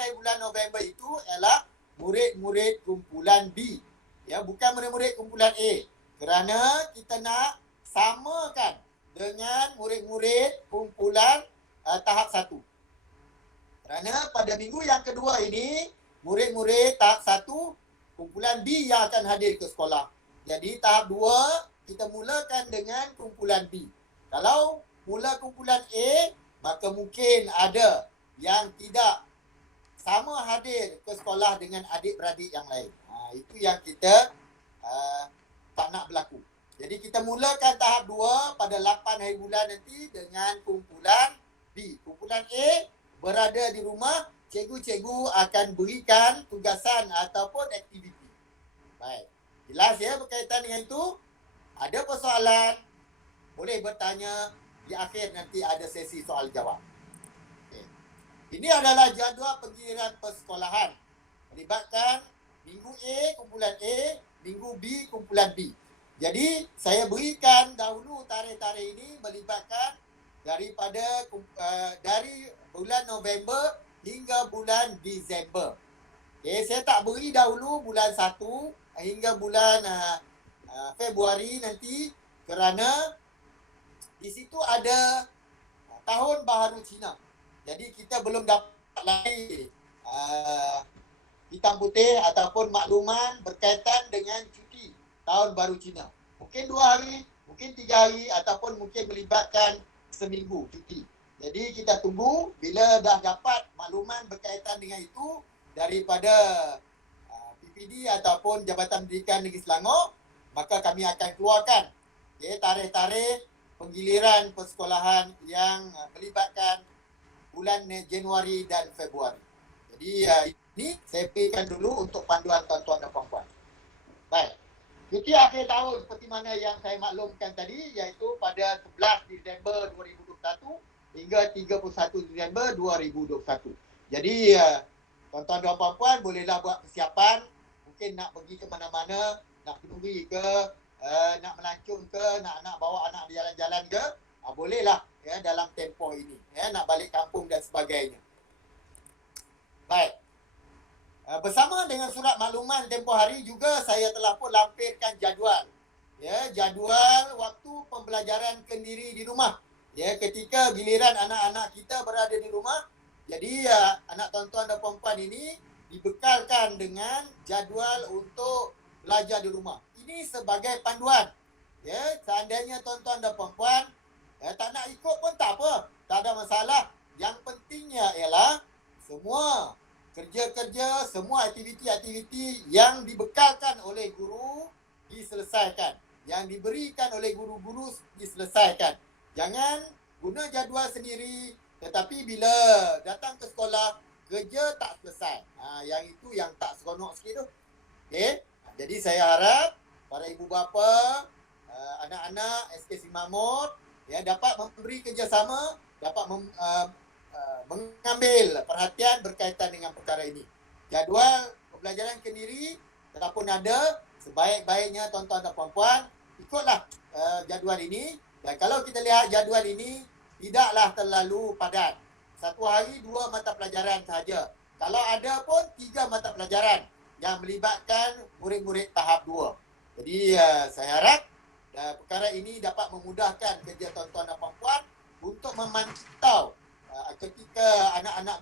hari bulan November itu ialah murid-murid kumpulan B. Ya, bukan murid-murid kumpulan A. Kerana kita nak samakan dengan murid-murid kumpulan tahap 1. Kerana pada minggu yang kedua ini, murid-murid tahap 1 kumpulan B yang akan hadir ke sekolah. Jadi tahap 2 kita mulakan dengan kumpulan B. Kalau mula kumpulan A, maka mungkin ada yang tidak sama hadir ke sekolah dengan adik-beradik yang lain. Itu yang kita tak nak berlaku. Jadi kita mulakan tahap 2 pada 8 hari bulan nanti dengan kumpulan B. Kumpulan A berada di rumah, cikgu-cikgu akan berikan tugasan ataupun aktiviti. Baik. Jelas ya berkaitan dengan itu? Ada persoalan? Boleh bertanya. Di akhir nanti ada sesi soal jawab. Okay. Ini adalah jadual penggiliran persekolahan. Melibatkan minggu A, kumpulan A, minggu B, kumpulan B. Jadi, saya berikan dahulu tarikh-tarikh ini melibatkan daripada dari bulan November hingga bulan Disember. Okay, saya tak beri dahulu bulan 1 hingga bulan Februari nanti kerana di situ ada tahun baharu Cina. Jadi kita belum dapat lagi hitam putih ataupun makluman berkaitan dengan cuti tahun baru Cina. Mungkin 2 hari, mungkin 3 hari ataupun mungkin melibatkan seminggu cuti. Jadi kita tunggu bila dah dapat makluman berkaitan dengan itu daripada PPD ataupun Jabatan Pendidikan Negeri Selangor, maka kami akan keluarkan tarikh-tarikh penggiliran persekolahan yang melibatkan bulan Januari dan Februari. Jadi ini saya berikan dulu untuk panduan tuan-tuan dan puan-puan. Baik. Cuti akhir tahun seperti mana yang saya maklumkan tadi, iaitu pada 11 Disember 2021 hingga 31 Disember 2021. Jadi tuan-tuan dan puan-puan bolehlah buat persiapan, mungkin nak pergi ke mana-mana, nak kenduri ke, nak melancong ke, nak bawa anak jalan-jalan ke, bolehlah ya dalam tempoh ini, ya, nak balik kampung dan sebagainya. Baik. Bersama dengan surat makluman tempoh hari juga saya telah pun lampirkan jadual. Ya, jadual waktu pembelajaran kendiri di rumah. Ya, ketika giliran anak-anak kita berada di rumah, jadi anak tuan-tuan dan puan-puan ini dibekalkan dengan jadual untuk belajar di rumah. Ini sebagai panduan. Ya, seandainya tuan-tuan dan puan-puan tak nak ikut pun tak apa, tak ada masalah. Yang pentingnya ialah semua kerja-kerja, semua aktiviti-aktiviti yang dibekalkan oleh guru diselesaikan. Yang diberikan oleh guru-guru diselesaikan. Jangan guna jadual sendiri, tetapi bila datang ke sekolah, kerja tak selesai. Yang itu yang tak seronok sikit tu. Okay? Jadi saya harap para ibu bapa, anak-anak SK Simamor ya, dapat memberi kerjasama, dapat mengambil perhatian berkaitan dengan perkara ini. Jadual pembelajaran kendiri telah pun ada, sebaik-baiknya tuan-tuan dan puan-puan ikutlah jadual ini. Dan kalau kita lihat jadual ini tidaklah terlalu padat. Satu hari 2 mata pelajaran sahaja. Kalau ada pun 3 mata pelajaran yang melibatkan murid-murid tahap 2. Jadi saya harap perkara ini dapat memudahkan kerja tuan-tuan dan puan-puan untuk memantau ketika anak-anak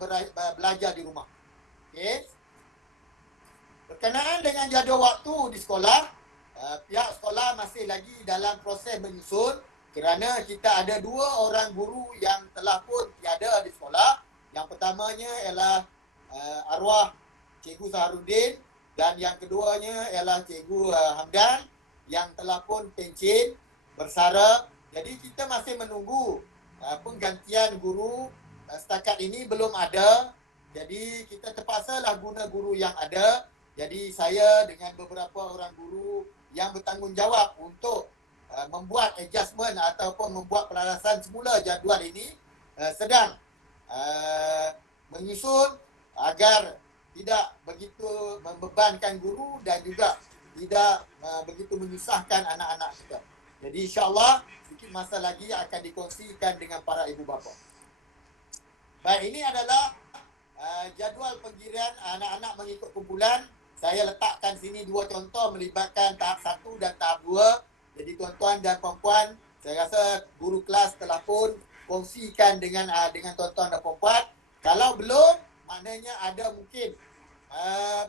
belajar di rumah. Okey. Berkenaan dengan jadual waktu di sekolah, pihak sekolah masih lagi dalam proses menyusun kerana kita ada 2 orang guru yang telah pun tiada di sekolah. Yang pertamanya ialah arwah Cikgu Saharudin dan yang keduanya ialah Cikgu Hamdan yang telah pun pencen bersara. Jadi kita masih menunggu penggantian guru. Setakat ini belum ada. Jadi kita terpaksalah guna guru yang ada. Jadi saya dengan beberapa orang guru yang bertanggungjawab untuk membuat adjustment ataupun membuat pelarasan semula jadual ini sedang menyusun agar tidak begitu membebankan guru dan juga tidak begitu menyusahkan anak-anak kita. Jadi insya-Allah sedikit masa lagi akan dikongsikan dengan para ibu bapa. Baik, ini adalah jadual penggirian anak-anak mengikut kumpulan. Saya letakkan sini 2 contoh melibatkan tahap 1 dan tahap 2. Jadi tuan-tuan dan puan-puan, saya rasa guru kelas telah pun kongsikan dengan tuan-tuan dan puan-puan. Kalau belum, maknanya ada mungkin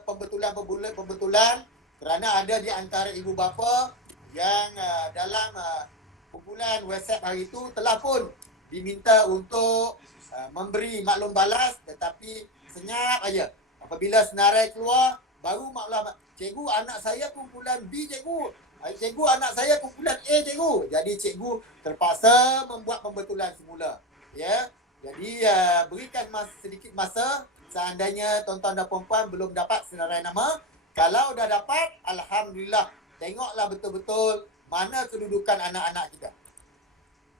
pembetulan kerana ada di antara ibu bapa yang dalam kumpulan WhatsApp hari itu telah pun diminta untuk memberi maklum balas, tetapi senyap aja. Apabila senarai keluar, baru maklum, cikgu anak saya kumpulan B cikgu. Cikgu anak saya kumpulan A cikgu. Jadi cikgu terpaksa membuat pembetulan semula. Ya. Jadi berikan sedikit masa seandainya tuan-tuan dan puan-puan belum dapat senarai nama. Kalau dah dapat, alhamdulillah. Tengoklah betul-betul mana kedudukan anak-anak kita.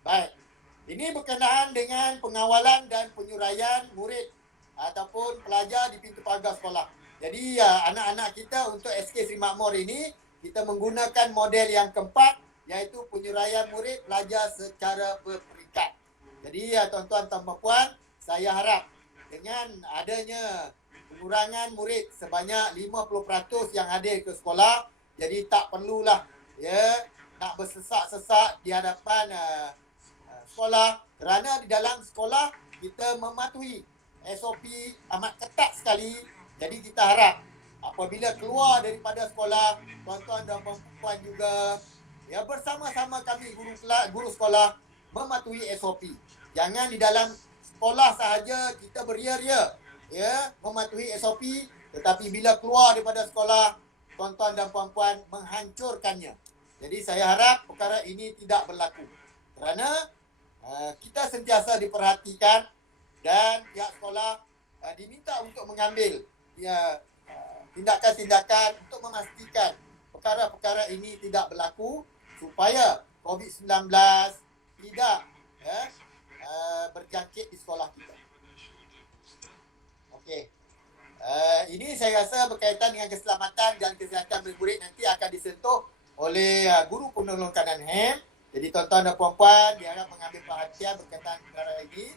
Baik. Ini berkenaan dengan pengawalan dan penyuraian murid ataupun pelajar di pintu pagar sekolah. Jadi anak-anak kita untuk SK Sri Makmur ini, kita menggunakan model yang keempat, iaitu penyuraian murid pelajar secara berperingkat. Jadi tuan-tuan dan puan, saya harap dengan adanya pengurangan murid sebanyak 50% yang hadir ke sekolah, jadi tak perlulah ya nak bersesak-sesak di hadapan sekolah, kerana di dalam sekolah kita mematuhi SOP amat ketat sekali. Jadi kita harap apabila keluar daripada sekolah, tuan-tuan dan puan juga ya bersama-sama kami guru sekolah mematuhi SOP. Jangan di dalam sekolah sahaja kita beria-ria ya mematuhi SOP, tetapi bila keluar daripada sekolah, tuan-tuan dan puan-puan menghancurkannya. Jadi saya harap perkara ini tidak berlaku. Kerana kita sentiasa diperhatikan dan pihak sekolah diminta untuk mengambil tindakan-tindakan untuk memastikan perkara-perkara ini tidak berlaku supaya COVID-19 tidak berjangkit di sekolah kita. Okey. Ini saya rasa berkaitan dengan keselamatan dan kesihatan murid nanti akan disentuh oleh guru penolong kanan HEM. Jadi tuan-tuan dan puan-puan diharap mengambil perhatian berkaitan perkara ini.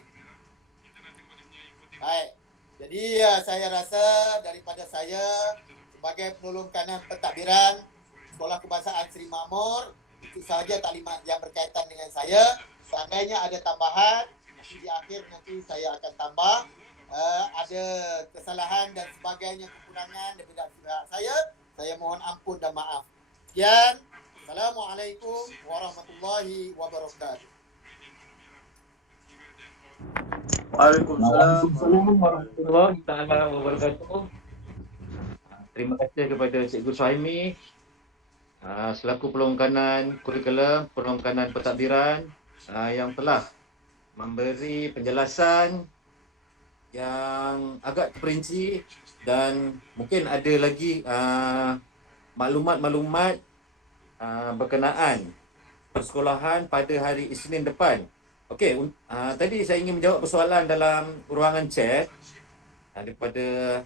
Baik. Jadi saya rasa daripada saya sebagai penolong kanan pentadbiran Sekolah Kebangsaan Seri Makmur, itu sahaja taklimat yang berkaitan dengan saya. Seandainya ada tambahan, di akhir nanti saya akan tambah. Ada kesalahan dan sebagainya, kekurangan daripada pihak saya mohon ampun dan maaf. Sekian. Assalamualaikum warahmatullahi wabarakatuh. Waalaikumsalam warahmatullahi taala wabarakatuh. Terima kasih kepada Cikgu Suhaimi selaku penolong kanan kurikulum, penolong kanan pentadbiran yang telah memberi penjelasan yang agak terperinci dan mungkin ada lagi maklumat-maklumat berkenaan persekolahan pada hari Isnin depan. Okey, tadi saya ingin menjawab persoalan dalam ruangan chat daripada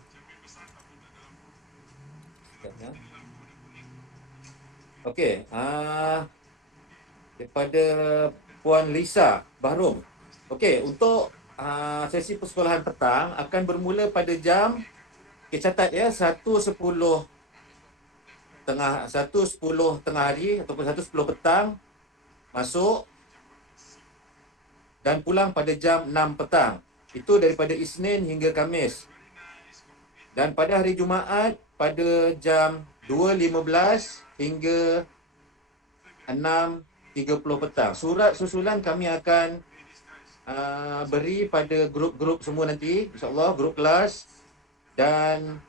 okey, daripada Puan Lisa Bahrum. Okey, untuk sesi persekolahan petang akan bermula pada jam, catat ya, 1.10 tengah hari ataupun 1.10 petang masuk dan pulang pada jam 6 petang. Itu daripada Isnin hingga Khamis. Dan pada hari Jumaat pada jam 2.15 hingga 6.30 petang. Surat susulan kami akan beri pada grup-grup semua nanti, insya-Allah, grup kelas dan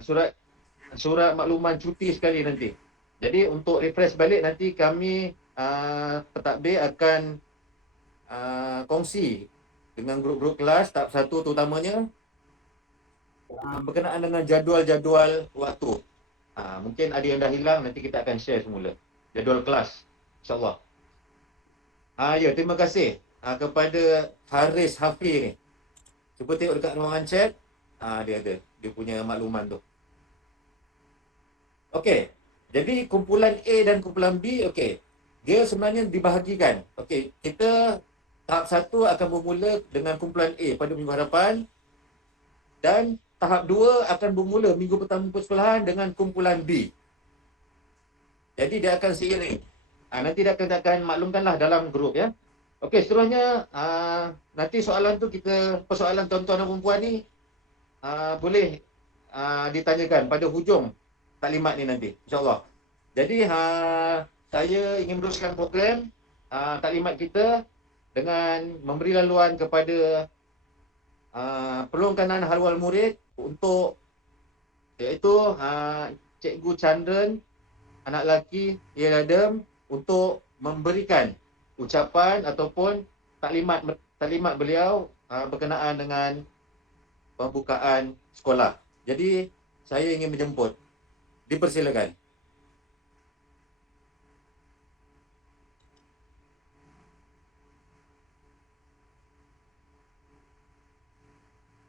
surat makluman cuti sekali nanti. Jadi untuk refresh balik nanti kami pentadbir akan kongsi dengan grup-grup kelas tahap 1 terutamanya berkenaan dengan jadual-jadual waktu. Mungkin ada yang dah hilang, nanti kita akan share semula jadual kelas, insya-Allah. Ya, terima kasih kepada Haris Hafiz ni. Cuba tengok dekat ruangan chat. Dia ada. Dia punya makluman tu. Okey. Jadi kumpulan A dan kumpulan B, okey. Dia sebenarnya dibahagikan. Okey, kita tahap 1 akan bermula dengan kumpulan A pada minggu hadapan. Dan tahap 2 akan bermula minggu pertama persekolahan dengan kumpulan B. Jadi dia akan seiring. Nanti dia akan maklumkanlah dalam grup ya. Okey, seterusnya nanti soalan tu persoalan tuan-tuan dan perempuan ni boleh ditanyakan pada hujung taklimat ni nanti, insya-Allah. Jadi saya ingin meneruskan program taklimat kita dengan memberi laluan kepada penolong kanan hal-wal murid untuk iaitu Cikgu Chandran, anak lelaki Adam, untuk memberikan ucapan ataupun taklimat beliau berkenaan dengan pembukaan sekolah. Jadi saya ingin menjemput. Dipersilakan.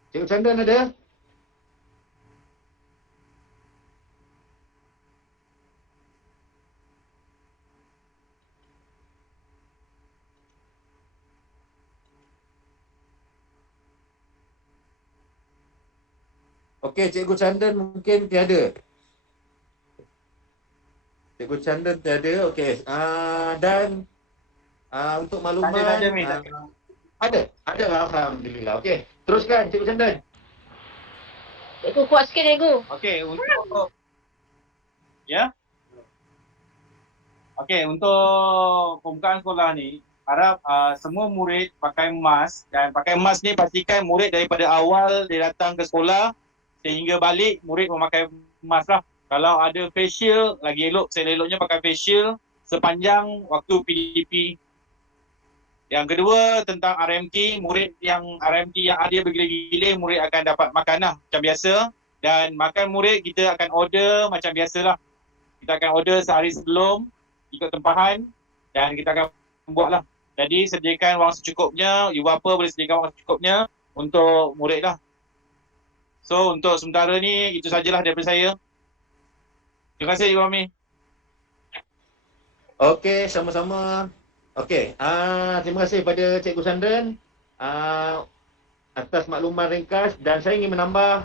Cikgu Chandran ada? Okey, Cikgu Chandran mungkin tiada. Cikgu Chandran tiada. Okey. Dan untuk makluman ada. Alhamdulillah. Okey. Teruskan Cikgu Chandran. Cikgu kuat sikit cikgu. Okey, untuk untuk pembukaan sekolah ni, harap semua murid pakai mask, dan pakai mask ni pastikan murid daripada awal dia datang ke sekolah sehingga balik murid memakai mask lah. Kalau ada face shield, lagi elok, seleloknya pakai face shield sepanjang waktu PDP. Yang kedua tentang RMT, murid yang RMT yang ada bergila-gila, murid akan dapat makan lah macam biasa. Dan makan murid kita akan order macam biasalah. Kita akan order sehari sebelum ikut tempahan dan kita akan buat lah. Jadi sediakan wang secukupnya, ibu bapa boleh sediakan wang secukupnya untuk murid lah. So untuk sementara ni itu sajalah daripada saya. Terima kasih Cikgu Fahmi. Okey, sama-sama. Okey, terima kasih pada Cikgu Sandran atas makluman ringkas, dan saya ingin menambah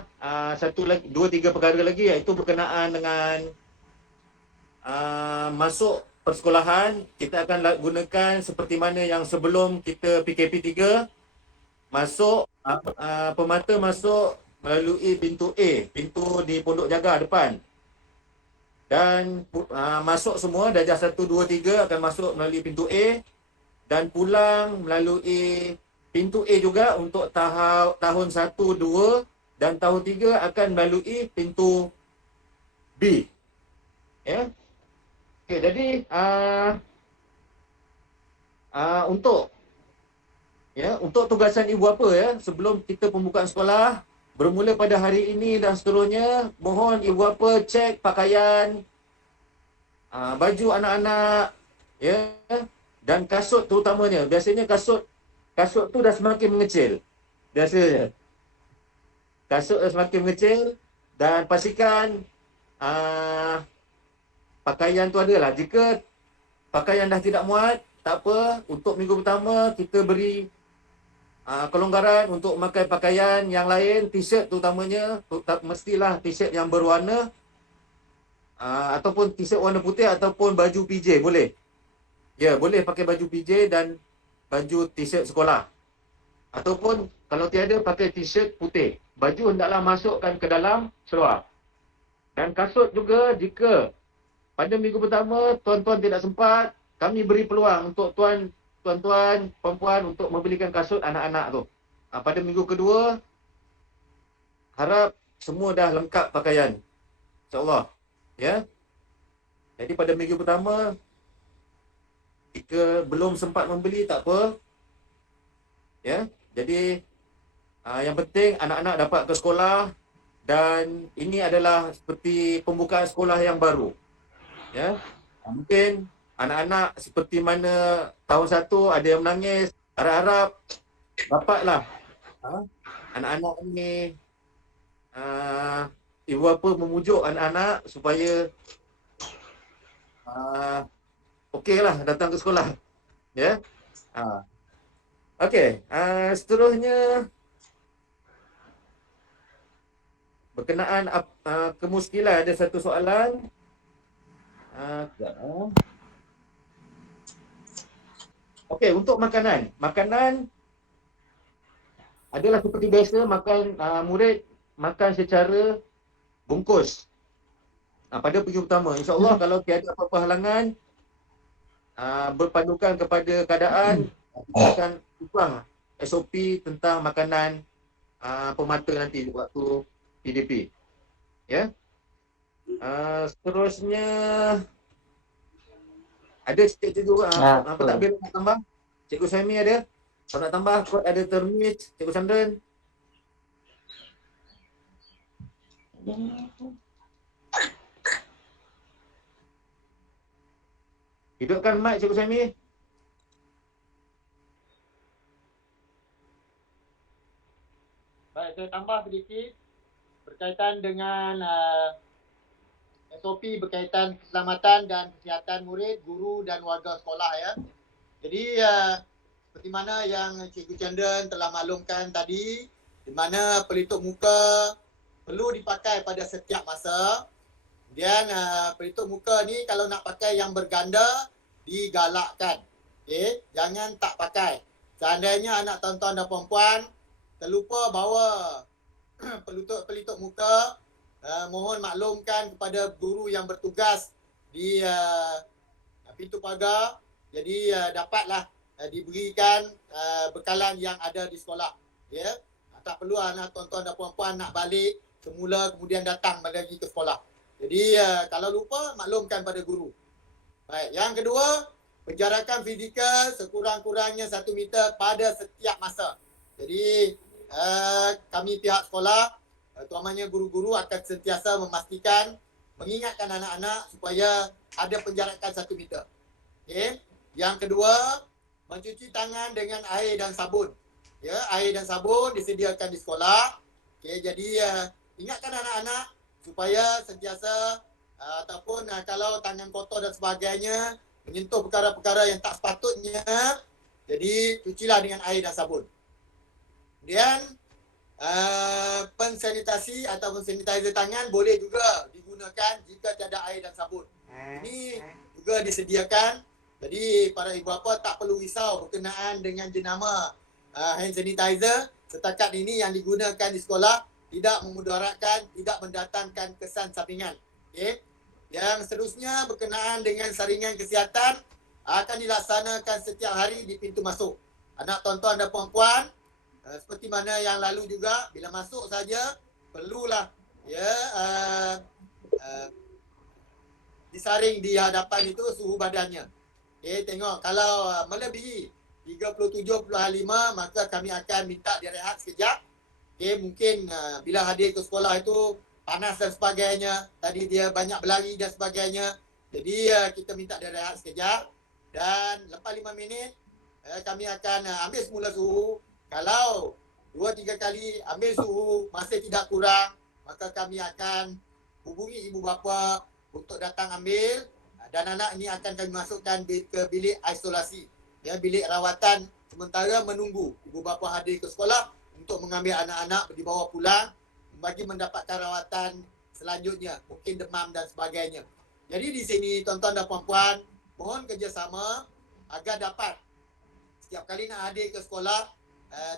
satu lagi, 2-3 perkara lagi, iaitu berkenaan dengan masuk persekolahan. Kita akan gunakan seperti mana yang sebelum kita PKP 3, masuk pemata masuk melalui pintu A, pintu di Pondok Jaga depan. Dan masuk semua darjah 1, 2, 3 akan masuk melalui pintu A, dan pulang melalui pintu A juga untuk tahun 1, 2 dan tahun 3 akan melalui pintu B. Ya. Okey, jadi untuk tugasan ibu bapa ya, sebelum kita pembukaan sekolah bermula pada hari ini dan seterusnya, mohon ibu bapa cek pakaian, baju anak-anak ya, dan kasut terutamanya. Biasanya kasut tu dah semakin mengecil. Biasanya kasut dah semakin mengecil, dan pastikan pakaian tu adalah. Jika pakaian dah tidak muat, tak apa, untuk minggu pertama kita beri kelonggaran untuk memakai pakaian yang lain, t-shirt terutamanya, mestilah t-shirt yang berwarna ataupun t-shirt warna putih ataupun baju PJ boleh. Ya, boleh pakai baju PJ dan baju t-shirt sekolah. Ataupun kalau tiada, pakai t-shirt putih. Baju hendaklah masukkan ke dalam seluar. Dan kasut juga, jika pada minggu pertama tuan-tuan tidak sempat, kami beri peluang untuk tuan-tuan, perempuan untuk membelikan kasut anak-anak tu. Pada minggu kedua, harap semua dah lengkap pakaian. InsyaAllah. Ya. Jadi pada minggu pertama, jika belum sempat membeli, tak apa. Ya. Jadi yang penting anak-anak dapat ke sekolah, dan ini adalah seperti pembukaan sekolah yang baru. Ya. Mungkin anak-anak seperti mana tahun 1 ada yang menangis, harap-harap dapatlah anak-anak ni ibu bapa memujuk anak-anak supaya okeylah datang ke sekolah. Ya. Okey, seterusnya berkenaan kemuskilan, ada satu soalan. Okey, untuk makanan. Makanan adalah seperti biasa, murid makan secara bungkus. Pada minggu pertama. InsyaAllah kalau tiada apa-apa halangan, berpandukan kepada keadaan, akan ubah SOP tentang makanan pemata nanti waktu PDP. Ya. Seterusnya ada cikgu apa tak boleh nak tambah? Cikgu Suhaimi ada? Kalau nak tambah, kod ada termis, Cikgu Sandran. Hidupkan mic Cikgu Suhaimi. Baik, saya tambah sedikit berkaitan dengan SOP berkaitan keselamatan dan kesihatan murid, guru dan warga sekolah ya. Jadi seperti mana yang Cikgu Chandran telah maklumkan tadi, di mana pelitup muka perlu dipakai pada setiap masa. Kemudian pelitup muka ni kalau nak pakai yang berganda, digalakkan. Okay? Jangan tak pakai. Seandainya anak tuan-tuan dan puan-puan terlupa bawa pelitup muka, mohon maklumkan kepada guru yang bertugas di pintu pagar. Jadi dapatlah diberikan bekalan yang ada di sekolah. Ya, tak perlu anak tuan-tuan dan puan-puan nak balik semula kemudian datang lagi ke sekolah. Jadi kalau lupa, maklumkan pada guru. Baik, yang kedua, penjarakan fizikal sekurang-kurangnya 1 meter pada setiap masa. Jadi kami pihak sekolah, terutamanya guru-guru akan sentiasa memastikan, mengingatkan anak-anak supaya ada penjarakan 1 meter. Okay. Yang kedua, mencuci tangan dengan air dan sabun. Ya, air dan sabun disediakan di sekolah. Okey, jadi ingatkan anak-anak supaya sentiasa ataupun kalau tangan kotor dan sebagainya menyentuh perkara-perkara yang tak sepatutnya, jadi cucilah dengan air dan sabun. Kemudian pensanitasi ataupun sanitizer tangan boleh juga digunakan jika tiada air dan sabun. Ini juga disediakan. Jadi para ibu bapa tak perlu risau berkenaan dengan jenama hand sanitizer. Setakat ini yang digunakan di sekolah tidak memudaratkan, tidak mendatangkan kesan sampingan. Okay. Yang seterusnya berkenaan dengan saringan kesihatan akan dilaksanakan setiap hari di pintu masuk. Anak tuan-tuan dan puan-puan, seperti mana yang lalu juga, bila masuk saja perlulah disaring di hadapan itu suhu badannya. Okay, tengok kalau melebihi 37.5 maka kami akan minta dia rehat sekejap. Okay, mungkin bila hadir ke sekolah itu panas dan sebagainya, tadi dia banyak berlari dan sebagainya. Jadi kita minta dia rehat sekejap dan lepas 5 minit kami akan ambil semula suhu. Kalau 2-3 kali ambil suhu masih tidak kurang, maka kami akan hubungi ibu bapa untuk datang ambil dan anak ini akan kami masukkan ke bilik isolasi, ya, bilik rawatan sementara menunggu ibu bapa hadir ke sekolah untuk mengambil anak-anak dibawa pulang bagi mendapatkan rawatan selanjutnya, mungkin demam dan sebagainya. Jadi di sini tuan-tuan dan puan-puan, mohon kerjasama agar dapat setiap kali nak hadir ke sekolah,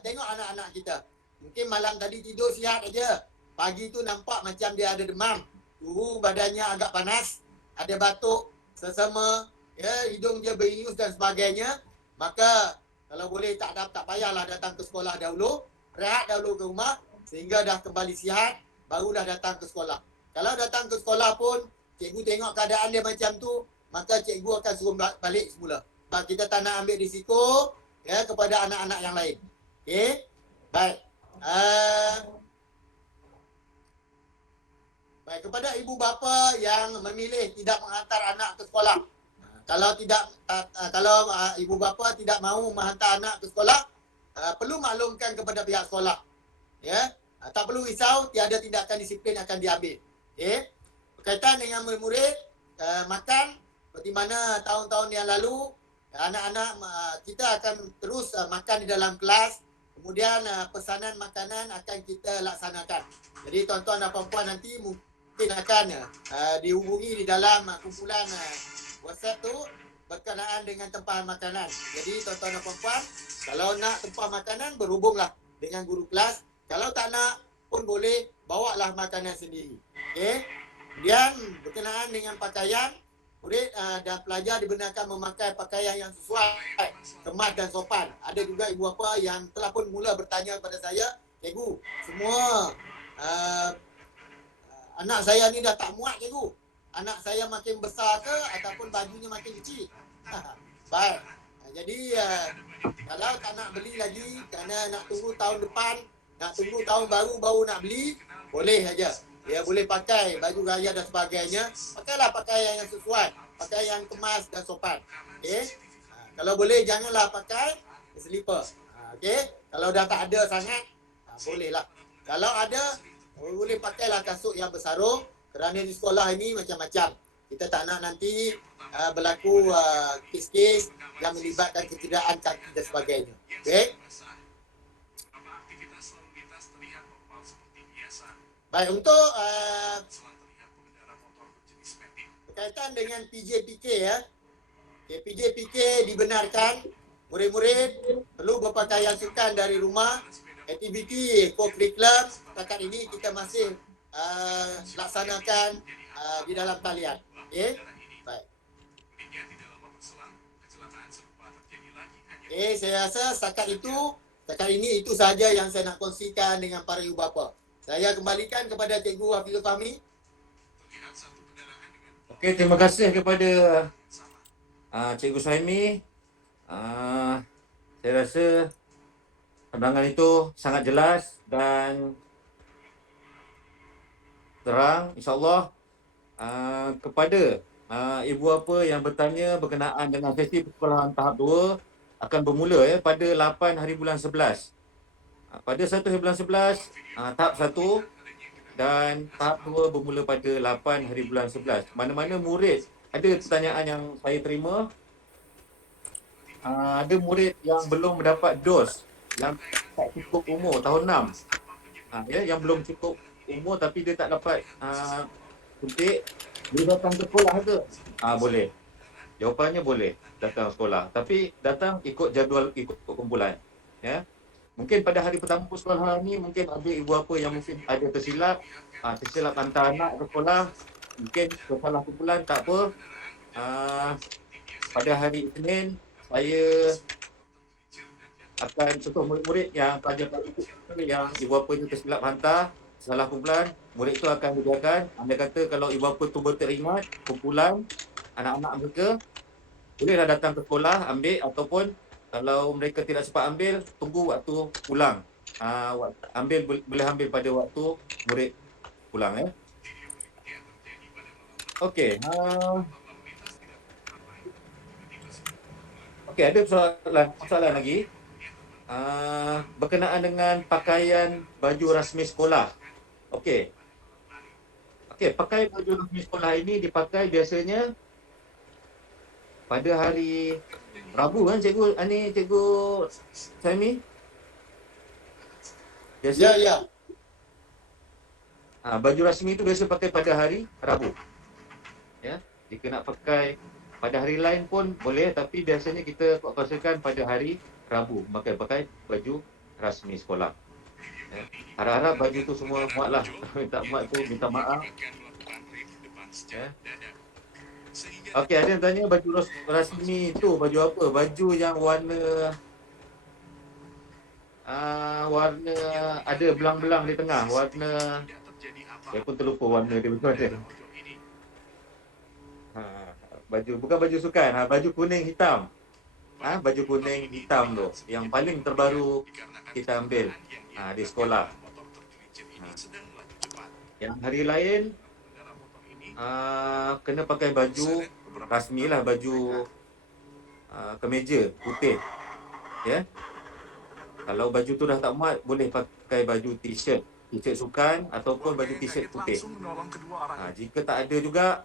tengok anak-anak kita. Mungkin malam tadi tidur sihat aja, pagi tu nampak macam dia ada demam, suhu badannya agak panas, ada batuk, sesama, ya, hidung dia beringus dan sebagainya. Maka kalau boleh tak payahlah datang ke sekolah dahulu, rehat dahulu ke rumah sehingga dah kembali sihat, barulah datang ke sekolah. Kalau datang ke sekolah pun cikgu tengok keadaan dia macam tu, maka cikgu akan suruh balik semula. Sebab kita tak nak ambil risiko ya kepada anak-anak yang lain. Okey? Baik. Baik, kepada ibu bapa yang memilih tidak menghantar anak ke sekolah. Kalau ibu bapa tidak mahu menghantar anak ke sekolah, perlu maklumkan kepada pihak sekolah. Ya, tak perlu risau, tiada tindakan disiplin akan diambil. Okey. Berkaitan dengan murid-murid makan, seperti mana tahun-tahun yang lalu, anak-anak kita akan terus makan di dalam kelas. Kemudian pesanan makanan akan kita laksanakan. Jadi tuan-tuan dan puan-puan nanti mungkin akan dihubungi di dalam kumpulan WhatsApp tu berkenaan dengan tempahan makanan. Jadi tuan-tuan dan puan-puan, kalau nak tempah makanan berhubunglah dengan guru kelas. Kalau tak nak pun boleh bawalah makanan sendiri. Okey. Kemudian berkenaan dengan pakaian, murid dan pelajar dibenarkan memakai pakaian yang sesuai, kemas dan sopan. Ada juga ibu bapa yang telah pun mula bertanya kepada saya, cikgu, semua anak saya ni dah tak muat cikgu. Anak saya makin besar ke ataupun bajunya makin kecil? Baik. Jadi kalau tak nak beli lagi kerana nak tunggu tahun depan, nak tunggu tahun baru nak beli, boleh saja. Dia boleh pakai baju raya dan sebagainya. Pakailah pakaian yang sesuai, pakaian yang kemas dan sopan. Okey. Kalau boleh janganlah pakai slipper. Okey. Kalau dah tak ada sangat, bolehlah. Kalau ada, boleh pakailah kasut yang bersarung kerana di sekolah ini macam-macam. Kita tak nak nanti berlaku kes-kes yang melibatkan kecederaan kaki dan sebagainya. Okey. Baik, untuk berkaitan dengan PJPK ya. Okay, PJPK dibenarkan murid-murid perlu berpakaian sukan dari rumah. Aktiviti co-curriculum setakat ini kita masih laksanakan di dalam talian. Okey. Baik. Okey, saya rasa setakat ini itu sahaja yang saya nak kongsikan dengan para ibu bapa. Saya kembalikan kepada Cikgu Hafizul Fahmi. Okey, terima kasih kepada Cikgu Suhaimi. Saya rasa pandangan itu sangat jelas dan terang, insyaAllah. Kepada ibu bapa yang bertanya berkenaan dengan sesi persekolahan tahap 2 akan bermula pada 8 hari bulan 11. pada 1 hari bulan 11 tahap 1 dan tahap 2 bermula pada 8 hari bulan 11. Mana-mana murid, ada pertanyaan yang saya terima, ada murid yang belum mendapat dos, yang tak cukup umur tahun 6. Yang belum cukup umur tapi dia tak dapat suntik, dia datang ke sekolah ke? Boleh. Jawapannya boleh datang sekolah. Tapi datang ikut jadual, ikut kumpulan. Ya. Mungkin pada hari pertama sekolah ni mungkin ada ibu bapa yang mungkin ada tersilap hantar anak ke sekolah, mungkin salah kumpulan, tak apa. Pada hari Isnin saya akan sentuh murid-murid yang pelajar yang ibu bapanya tersilap hantar salah kumpulan, murid itu akan dibiarkan. Anda kata kalau ibu bapa tu berteringat kumpulan anak-anak mereka, bolehlah datang ke sekolah ambil, ataupun kalau mereka tidak sempat ambil, tunggu waktu pulang. Boleh ambil pada waktu murid pulang ya. Okey. Okey, ada soalan lagi. Berkenaan dengan pakaian baju rasmi sekolah. Okey, pakai baju rasmi sekolah ini dipakai biasanya pada hari Rabu kan cikgu cikgu Saimi? Biasa? Ya. Baju rasmi itu biasa pakai pada hari Rabu. Ya, jika nak pakai pada hari lain pun boleh, tapi biasanya kita pastikan pada hari Rabu pakai baju rasmi sekolah. Ya. Harap-harap baju tu semua muatlah. Tak muat tu minta maaf. Ya. Okey, ada yang tanya baju rasmi tu baju apa? Baju yang warna ada belang-belang di tengah, warna saya pun terlupa warna dia macam mana. Baju bukan baju sukan, baju kuning hitam. Baju kuning hitam tu yang paling terbaru kita ambil di sekolah. Yang hari lain kena pakai baju rasmi lah, baju kemeja putih. Ya. Kalau baju tu dah tak muat, boleh pakai baju t-shirt sukan ataupun baju t-shirt putih. Jika tak ada juga,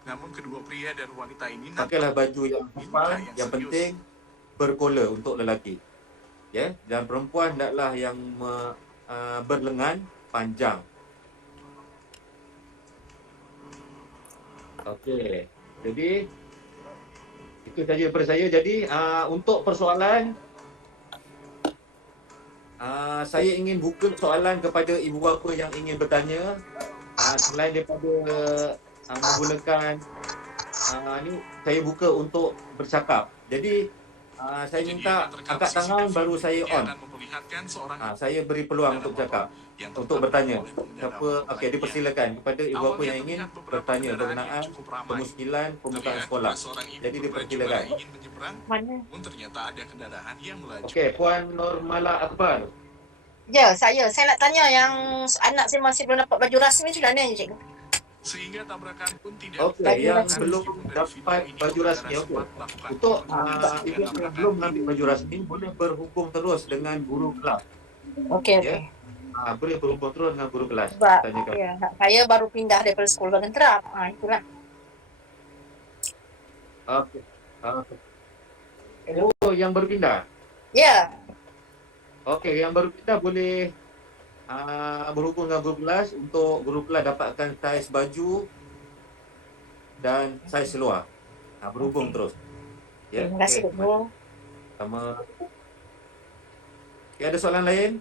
pakailah baju yang simpan, yang penting berkola untuk lelaki. Ya, dan perempuan hendaklah yang berlengan panjang. Okey. Jadi itu saja daripada saya. Jadi untuk persoalan, saya ingin buka soalan kepada ibu bapa yang ingin bertanya, selain daripada menggunakan ni, saya buka untuk bercakap. Jadi saya minta angkat tangan baru saya on. Saya beri peluang untuk bercakap, untuk bertanya. Siapa? Okey, dipersilakan kepada ibu bapa yang ingin bertanya berkenaan pemuskilan pembukaan sekolah. Jadi dipersilakan. Mana? Okey, Puan Normala Akbar. Ya, saya nak tanya yang anak saya masih belum dapat baju rasmi tu, mana je cikgu? Okey, yang belum dapat baju rasmi, okey. Untuk ibu yang belum ambil baju rasmi, boleh berhubung terus dengan guru kelas. Okey. Ya. Boleh berhubung terus dengan guru kelas. Sebab Tanyakan. saya baru pindah daripada sekolah Bagan Terap. Itulah. Okey. Oh, yang berpindah. Ya. Okey, yang berpindah boleh berhubung dengan guru kelas untuk guru kelas dapatkan saiz baju dan saiz seluar. Berhubung terus. Ya. Terima kasih, cikgu. Sama. Ada soalan lain?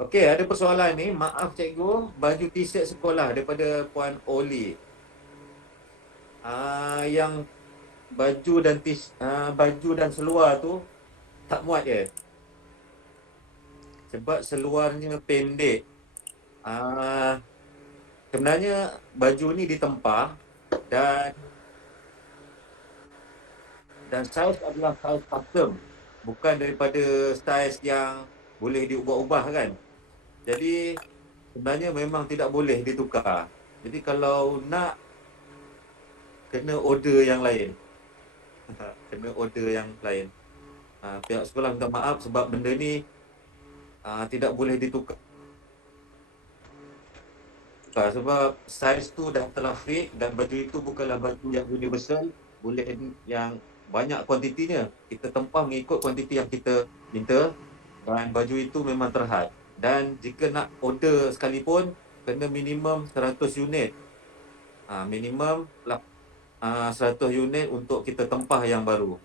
Okey, ada persoalan ni. Maaf cikgu, baju t-shirt sekolah daripada Puan Oli. Yang baju dan seluar tu tak muat je. Sebab seluarnya pendek. Sebenarnya baju ni ditempah dan saiz adalah saiz custom, bukan daripada saiz yang boleh diubah-ubah kan. Jadi sebenarnya memang tidak boleh ditukar. Jadi kalau nak, kena order yang lain. Kena order yang lain. Pihak sekolah minta maaf sebab benda ni tidak boleh ditukar. Sebab saiz tu dah telah fix dan baju itu bukanlah baju yang universal, boleh yang banyak kuantitinya. Kita tempah mengikut kuantiti yang kita minta dan baju itu memang terhad. Dan jika nak order sekalipun, kena minimum 100 unit. Minimum 100 unit untuk kita tempah yang baru.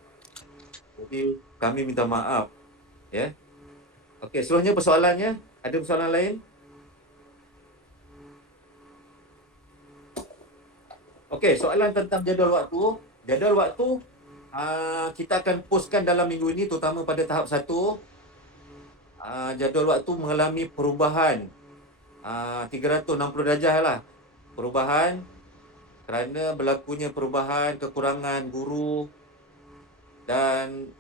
Jadi kami minta maaf. Ya. Okey, seterusnya persoalannya, ada persoalan lain? Okey, soalan tentang jadual waktu. Jadual waktu kita akan postkan dalam minggu ini, terutama pada tahap 1. Jadual waktu mengalami perubahan 360 darjah lah. Perubahan kerana berlakunya perubahan, kekurangan guru, dan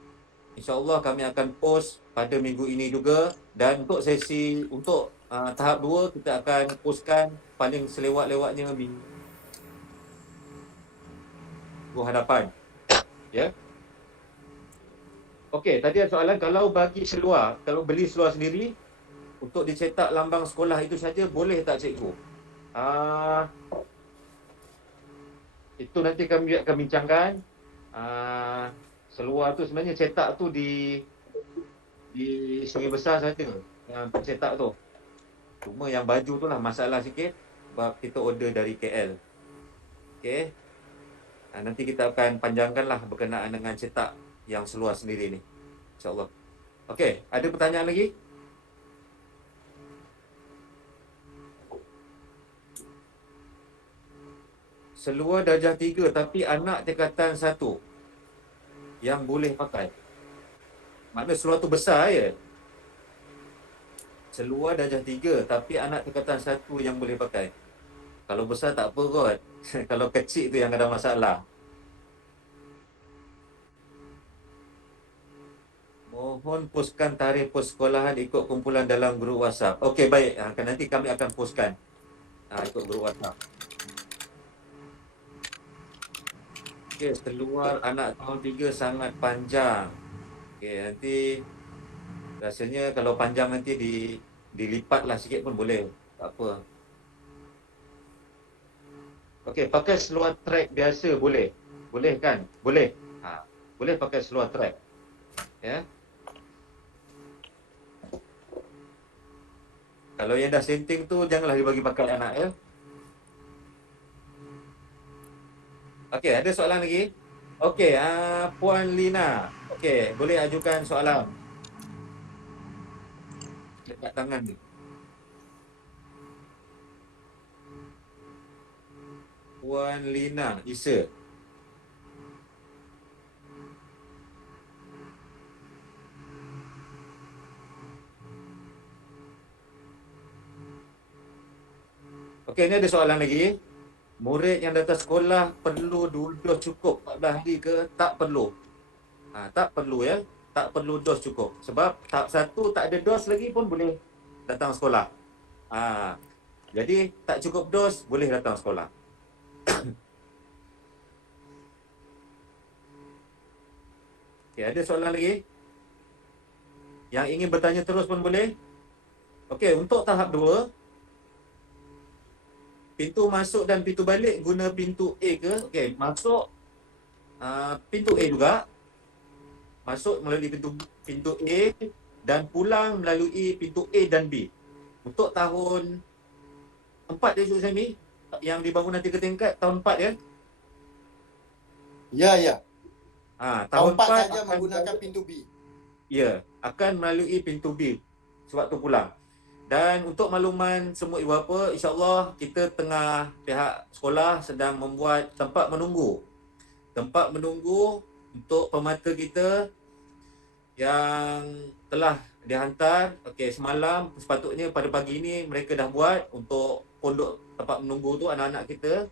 insya-Allah kami akan post pada minggu ini juga. Dan untuk sesi untuk tahap 2 kita akan postkan paling selewat-lewatnya minggu hadapan. Ya. Okey, tadi ada soalan kalau bagi seluar, kalau beli seluar sendiri untuk dicetak lambang sekolah itu saja boleh tak cikgu? Itu nanti kami akan bincangkan. Seluar tu sebenarnya cetak tu di Sungai Besar saja yang cetak tu. Cuma yang baju tu lah masalah sikit sebab kita order dari KL. Okey. Nanti kita akan panjangkanlah berkenaan dengan cetak yang seluar sendiri ni, insya-Allah. Okey, ada pertanyaan lagi? Seluar darjah 3 tapi anak tingkatan 1 yang boleh pakai. Maknanya seluar tu besar je. Seluar darjah 3 tapi anak tingkatan 1 yang boleh pakai. Kalau besar tak apa kot. Kalau kecil tu yang ada masalah. Mohon postkan tarikh persekolahan ikut kumpulan dalam grup WhatsApp. Okey, baik. Nanti kami akan postkan ikut grup WhatsApp. Okey, seluar anak tahun 3 sangat panjang. Okey, nanti rasanya kalau panjang nanti dilipatlah sikit pun boleh. Tak apa. Okey, pakai seluar track biasa boleh? Boleh kan? Boleh. Boleh pakai seluar track. Ya. Kalau yang dah senting tu janganlah dibagi pakai anak ya. Okey, ada soalan lagi? Okey, Puan Lina. Okey, boleh ajukan soalan. Dekat tangan ni. Puan Lina Isa. Okey, ni ada soalan lagi. Murid yang datang sekolah perlu dos cukup 14 hari ke tak perlu? Tak perlu ya. Tak perlu dos cukup. Sebab tahap 1 tak ada dos lagi pun boleh datang sekolah. Jadi tak cukup dos boleh datang sekolah. Okay, ada soalan lagi? Yang ingin bertanya terus pun boleh? Okey, untuk tahap 2, pintu masuk dan pintu balik guna pintu A ke? Okey, masuk pintu A juga. Masuk melalui pintu A dan pulang melalui pintu A dan B. Untuk tahun 4 dia Cik Sami, yang dibangunan 3 tingkat tahun 4 ya? Ya. Tahun 4 saja akan menggunakan pintu B. Ya, akan melalui pintu B sewaktu pulang. Dan untuk makluman semua ibu bapa, insya-Allah kita tengah pihak sekolah sedang membuat tempat menunggu. Tempat menunggu untuk pemata kita yang telah dihantar. Okey, semalam sepatutnya pada pagi ini mereka dah buat untuk pondok tempat menunggu tu anak-anak kita.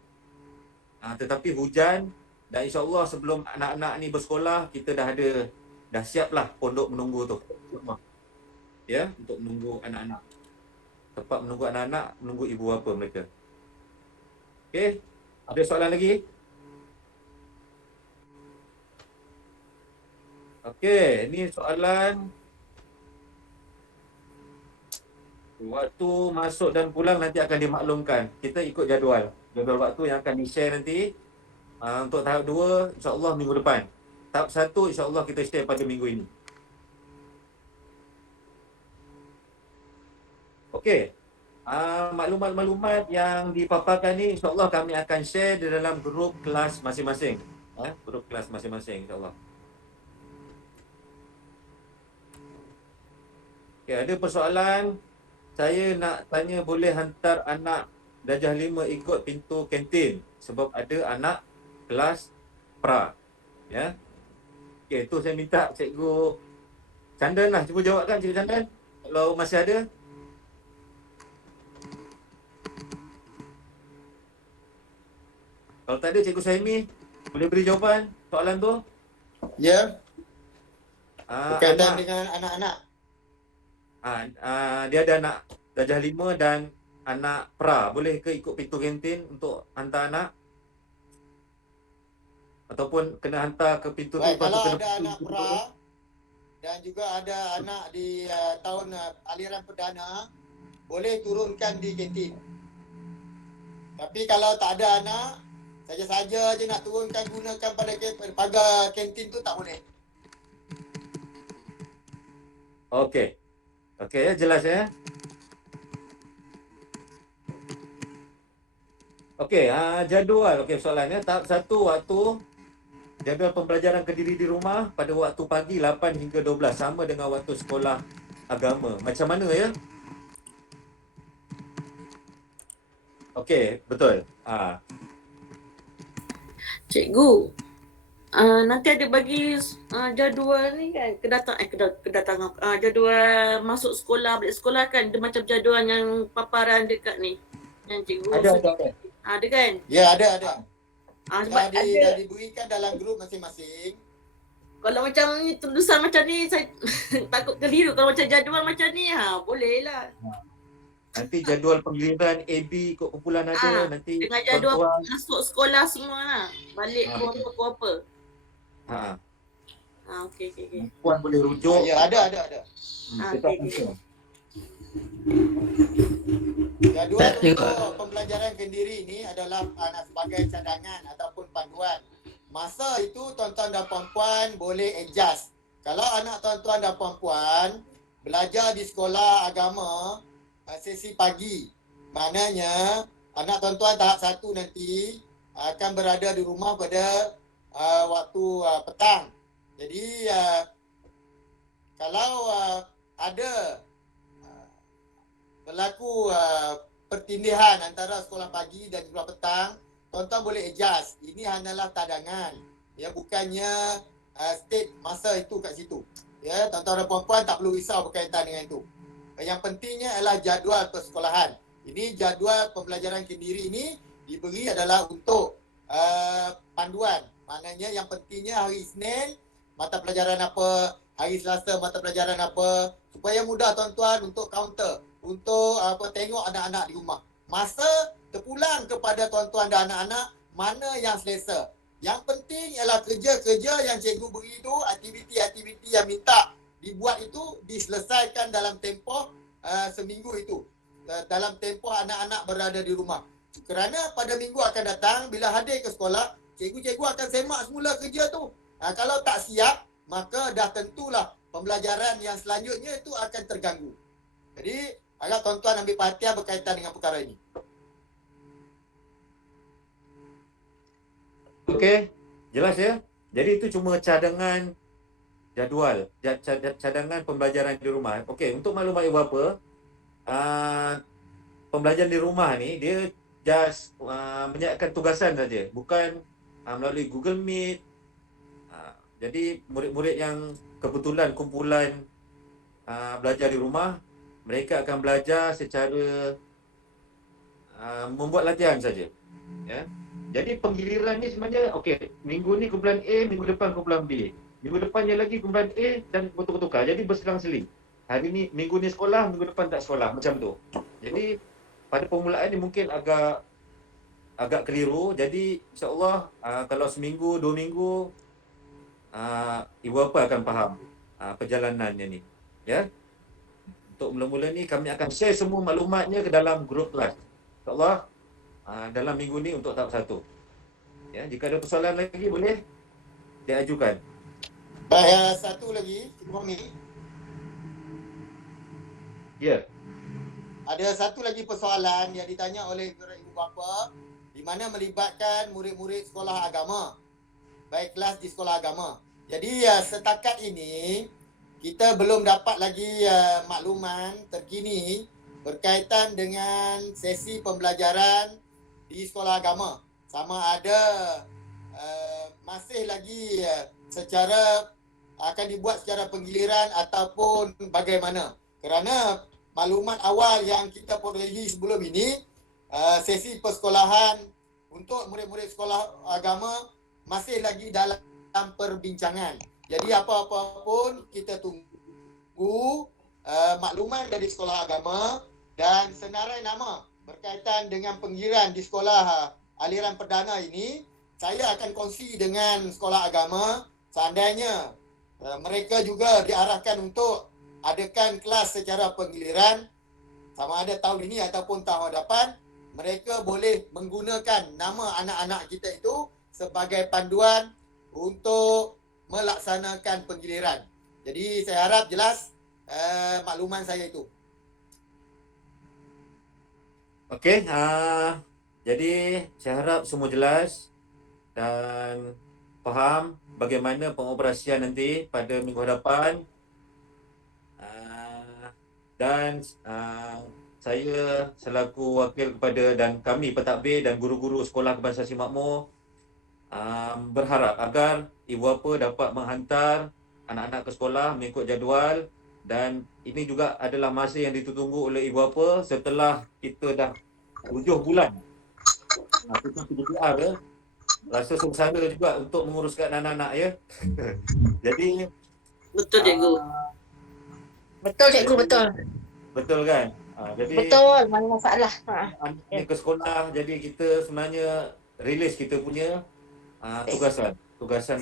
Tetapi hujan dan insya-Allah sebelum anak-anak ni bersekolah kita dah siaplah pondok menunggu tu. Ya, untuk menunggu anak-anak. tempat menunggu anak-anak, menunggu ibu bapa mereka. Okey, ada soalan lagi? Okey, ni soalan waktu masuk dan pulang nanti akan dimaklumkan. Kita ikut jadual waktu yang akan di-share nanti. Untuk tahap 2 insya-Allah minggu depan. Tahap 1 insya-Allah kita share pada minggu ini. Okey. Maklumat-maklumat yang dipaparkan ni insya-Allah kami akan share di dalam grup kelas masing-masing. Grup kelas masing-masing insya-Allah. Okey, ada persoalan. Saya nak tanya boleh hantar anak darjah 5 ikut pintu kantin sebab ada anak kelas pra. Ya. Okey, tu saya minta Cikgu Chandan lah cuba jawabkan Cikgu Chandan kalau masih ada. Kalau tak ada Cikgu Saimi boleh beri jawapan soalan tu? Ya. Berkaitan anak, dengan anak-anak. dia ada anak darjah 5 dan anak pra. Boleh ke ikut pintu kantin untuk hantar anak? Ataupun kena hantar ke pintu Baik, tu? kalau ada anak pra dan juga ada anak di tahun aliran perdana, boleh turunkan di kantin. Tapi kalau tak ada anak, saja-saja je nak turunkan gunakan pada pagar kantin tu tak boleh. Okey. Okey ya, jelas ya. Okey, jadual. Okey, soalannya tahap 1 waktu jadual pembelajaran Kediri di rumah pada waktu pagi 8 hingga 12 sama dengan waktu sekolah agama. Macam mana ya? Okey, betul. Cikgu, nanti ada bagi jadual ni kan, kedatangan jadual masuk sekolah, balik sekolah kan, ada macam jadual yang paparan dekat ni. Yang cikgu Ada. ada kan? Ya, ada. Sebab Dah diberikan dalam grup masing-masing. kalau macam ni, tulisan macam ni, saya takut keliru. Kalau macam jadual macam ni, boleh lah. Nanti jadual penggiliran AB ikut kumpulan ada. Nanti Dengan jadual masuk sekolah semua lah. Balik apa-apa. Okey. Puan boleh rujuk. Ya, ada. Kita akan okey. share. Jadual untuk pembelajaran Kediri ini adalah sebagai cadangan ataupun panduan. Masa itu tuan-tuan dan puan-puan boleh adjust. Kalau anak tuan-tuan dan puan-puan belajar di sekolah agama sesi pagi, maknanya anak tuan-tuan tahap 1 nanti akan berada di rumah pada waktu petang. Jadi kalau ada berlaku pertindihan antara sekolah pagi dan sekolah petang, tuan-tuan boleh adjust. Ini hanyalah tadangan. Ya, bukannya state masa itu kat situ. Ya, tuan-tuan dan puan-puan tak perlu risau berkaitan dengan itu. Yang pentingnya adalah jadual persekolahan. Ini jadual pembelajaran Kediri ini diberi adalah untuk panduan. Maknanya yang pentingnya hari Isnin mata pelajaran apa, hari Selasa mata pelajaran apa, supaya mudah tuan-tuan untuk counter, untuk tengok anak-anak di rumah. Masa terpulang kepada tuan-tuan dan anak-anak mana yang selesa. Yang penting ialah kerja-kerja yang cikgu beri itu, aktiviti-aktiviti yang minta dibuat itu diselesaikan dalam tempoh seminggu itu. Dalam tempoh anak-anak berada di rumah. Kerana pada minggu akan datang bila hadir ke sekolah, cikgu-cikgu akan semak semula kerja tu. Kalau tak siap, maka dah tentulah pembelajaran yang selanjutnya itu akan terganggu. Jadi, harap tuan-tuan ambil perhatian berkaitan dengan perkara ini. Okey, jelas ya. Jadi itu cuma cadangan jadual, cadangan pembelajaran di rumah. Okey, untuk maklumat ibu bapa, pembelajaran di rumah ni dia just menyiapkan tugasan saja, bukan melalui Google Meet. Jadi murid-murid yang kebetulan kumpulan belajar di rumah, mereka akan belajar secara membuat latihan saja. Ya. Jadi penggiliran ni sebenarnya okey, minggu ni kumpulan A, minggu depan kumpulan B. Minggu depannya lagi kumpulan A dan bertukar-tukar. Jadi berselang-seling. Hari ni minggu ni sekolah, minggu depan tak sekolah, macam tu. Jadi pada permulaan ni mungkin agak keliru. Jadi insya-Allah kalau seminggu, 2 minggu ibu bapa akan faham perjalanannya ni. Ya. Untuk mula-mula ni kami akan share semua maklumatnya ke dalam grup kelas. InsyaAllah dalam minggu ni untuk tahap 1. Ya, jika ada persoalan lagi boleh diajukan. Baik, satu lagi, Cikgu Fahmi. Ya. Ada satu lagi persoalan yang ditanya oleh ibu bapa di mana melibatkan murid-murid sekolah agama. Baik kelas di sekolah agama. Jadi setakat ini kita belum dapat lagi makluman terkini berkaitan dengan sesi pembelajaran di sekolah agama. Sama ada masih lagi akan dibuat secara penggiliran ataupun bagaimana. Kerana maklumat awal yang kita perolehi sebelum ini, sesi persekolahan untuk murid-murid sekolah agama masih lagi dalam perbincangan. Jadi apa-apa pun kita tunggu makluman dari sekolah agama dan senarai nama berkaitan dengan penggiliran di sekolah aliran perdana ini. Saya akan kongsi dengan sekolah agama seandainya mereka juga diarahkan untuk adakan kelas secara penggiliran sama ada tahun ini ataupun tahun hadapan, mereka boleh menggunakan nama anak-anak kita itu sebagai panduan untuk melaksanakan penggiliran. Jadi saya harap jelas makluman saya itu. Okey, jadi saya harap semua jelas dan faham bagaimana pengoperasian nanti pada minggu hadapan. Dan saya selaku wakil kepada dan kami pentadbir dan guru-guru Sekolah Kebangsaan Asia Makmur berharap agar ibu bapa dapat menghantar anak-anak ke sekolah mengikut jadual, dan ini juga adalah masa yang ditunggu oleh ibu bapa setelah kita dah 7 bulan kita PDPR ya. Rasa sengsara juga untuk menguruskan anak-anak ya. Jadi Betul cikgu. Betul cikgu, betul. Betul kan? Jadi Betul, mana masalah. anak ke sekolah, jadi kita sebenarnya release kita punya tugasan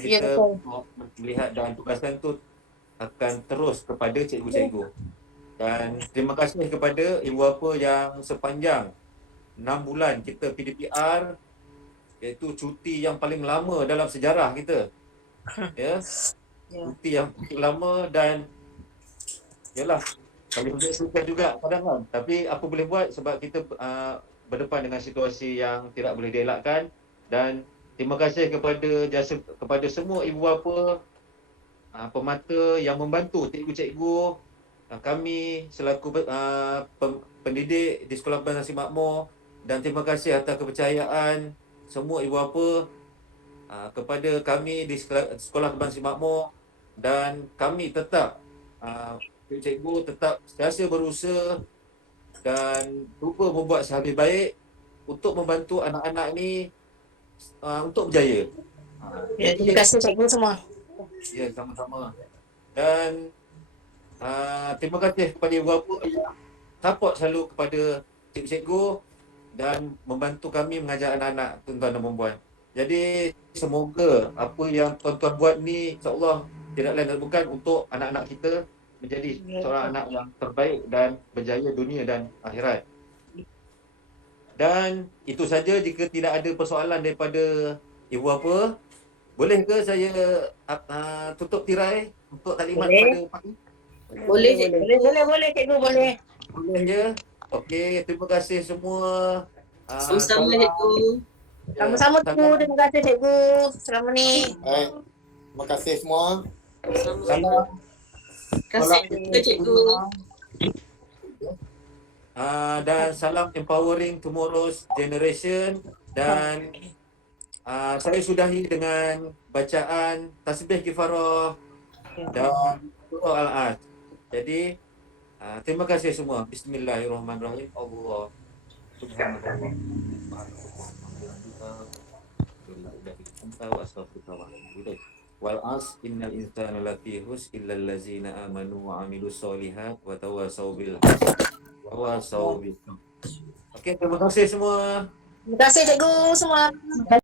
Ya, kita betul. untuk melihat, dan tugasan tu akan terus kepada cikgu-cikgu. Dan terima kasih kepada ibu bapa yang sepanjang 6 bulan kita PDPR, iaitu cuti yang paling lama dalam sejarah kita. Ya. Cuti yang paling lama, dan yalah kami menjelaskan juga kadang-kadang. Tapi apa boleh buat sebab kita berdepan dengan situasi yang tidak boleh dielakkan. Dan terima kasih kepada semua ibu bapa, pemata yang membantu cikgu-cikgu, kami selaku pendidik di Sekolah Kebangsaan Asia Makmur, dan terima kasih atas kepercayaan semua ibu bapa kepada kami di Sekolah Kebangsaan Asia Makmur, dan kami tetap cikgu tetap sentiasa berusaha dan cuba membuat sehabis baik untuk membantu anak-anak ni untuk berjaya. Ya, terima kasih cikgu semua. Ya, sama-sama. Dan terima kasih kepada ibu bapa yang support selalu kepada cikgu-cikgu dan membantu kami mengajar anak-anak tuan-tuan dan puan-puan. Jadi semoga apa yang tuan-tuan buat ni insya-Allah tidak lain dan bukan untuk anak-anak kita menjadi seorang anak yang terbaik dan berjaya dunia dan akhirat. Dan itu saja, jika tidak ada persoalan daripada ibu bapa, boleh ke saya tutup tirai untuk taklimat Boleh. pada pagi? Boleh cikgu. Boleh cikgu, boleh. Boleh ya? Okey, terima kasih semua. Sama-sama cikgu. Sama-sama cikgu, terima kasih cikgu. Selama ni. Baik. Terima kasih semua. Sama-sama. Terima kasih juga cikgu. Dan salam empowering tomorrow's generation. Dan saya sudahi dengan bacaan tasbih kifarah dan surah Al-As. Jadi terima kasih semua. Bismillahirrahmanirrahim. Allah subhanallah. Wal as innal insana lafi hus illa allazina amanu wa amilus solihat wa tawasaw bil haqq wa Okey, terima kasih semua. Terima kasih cikgu semua.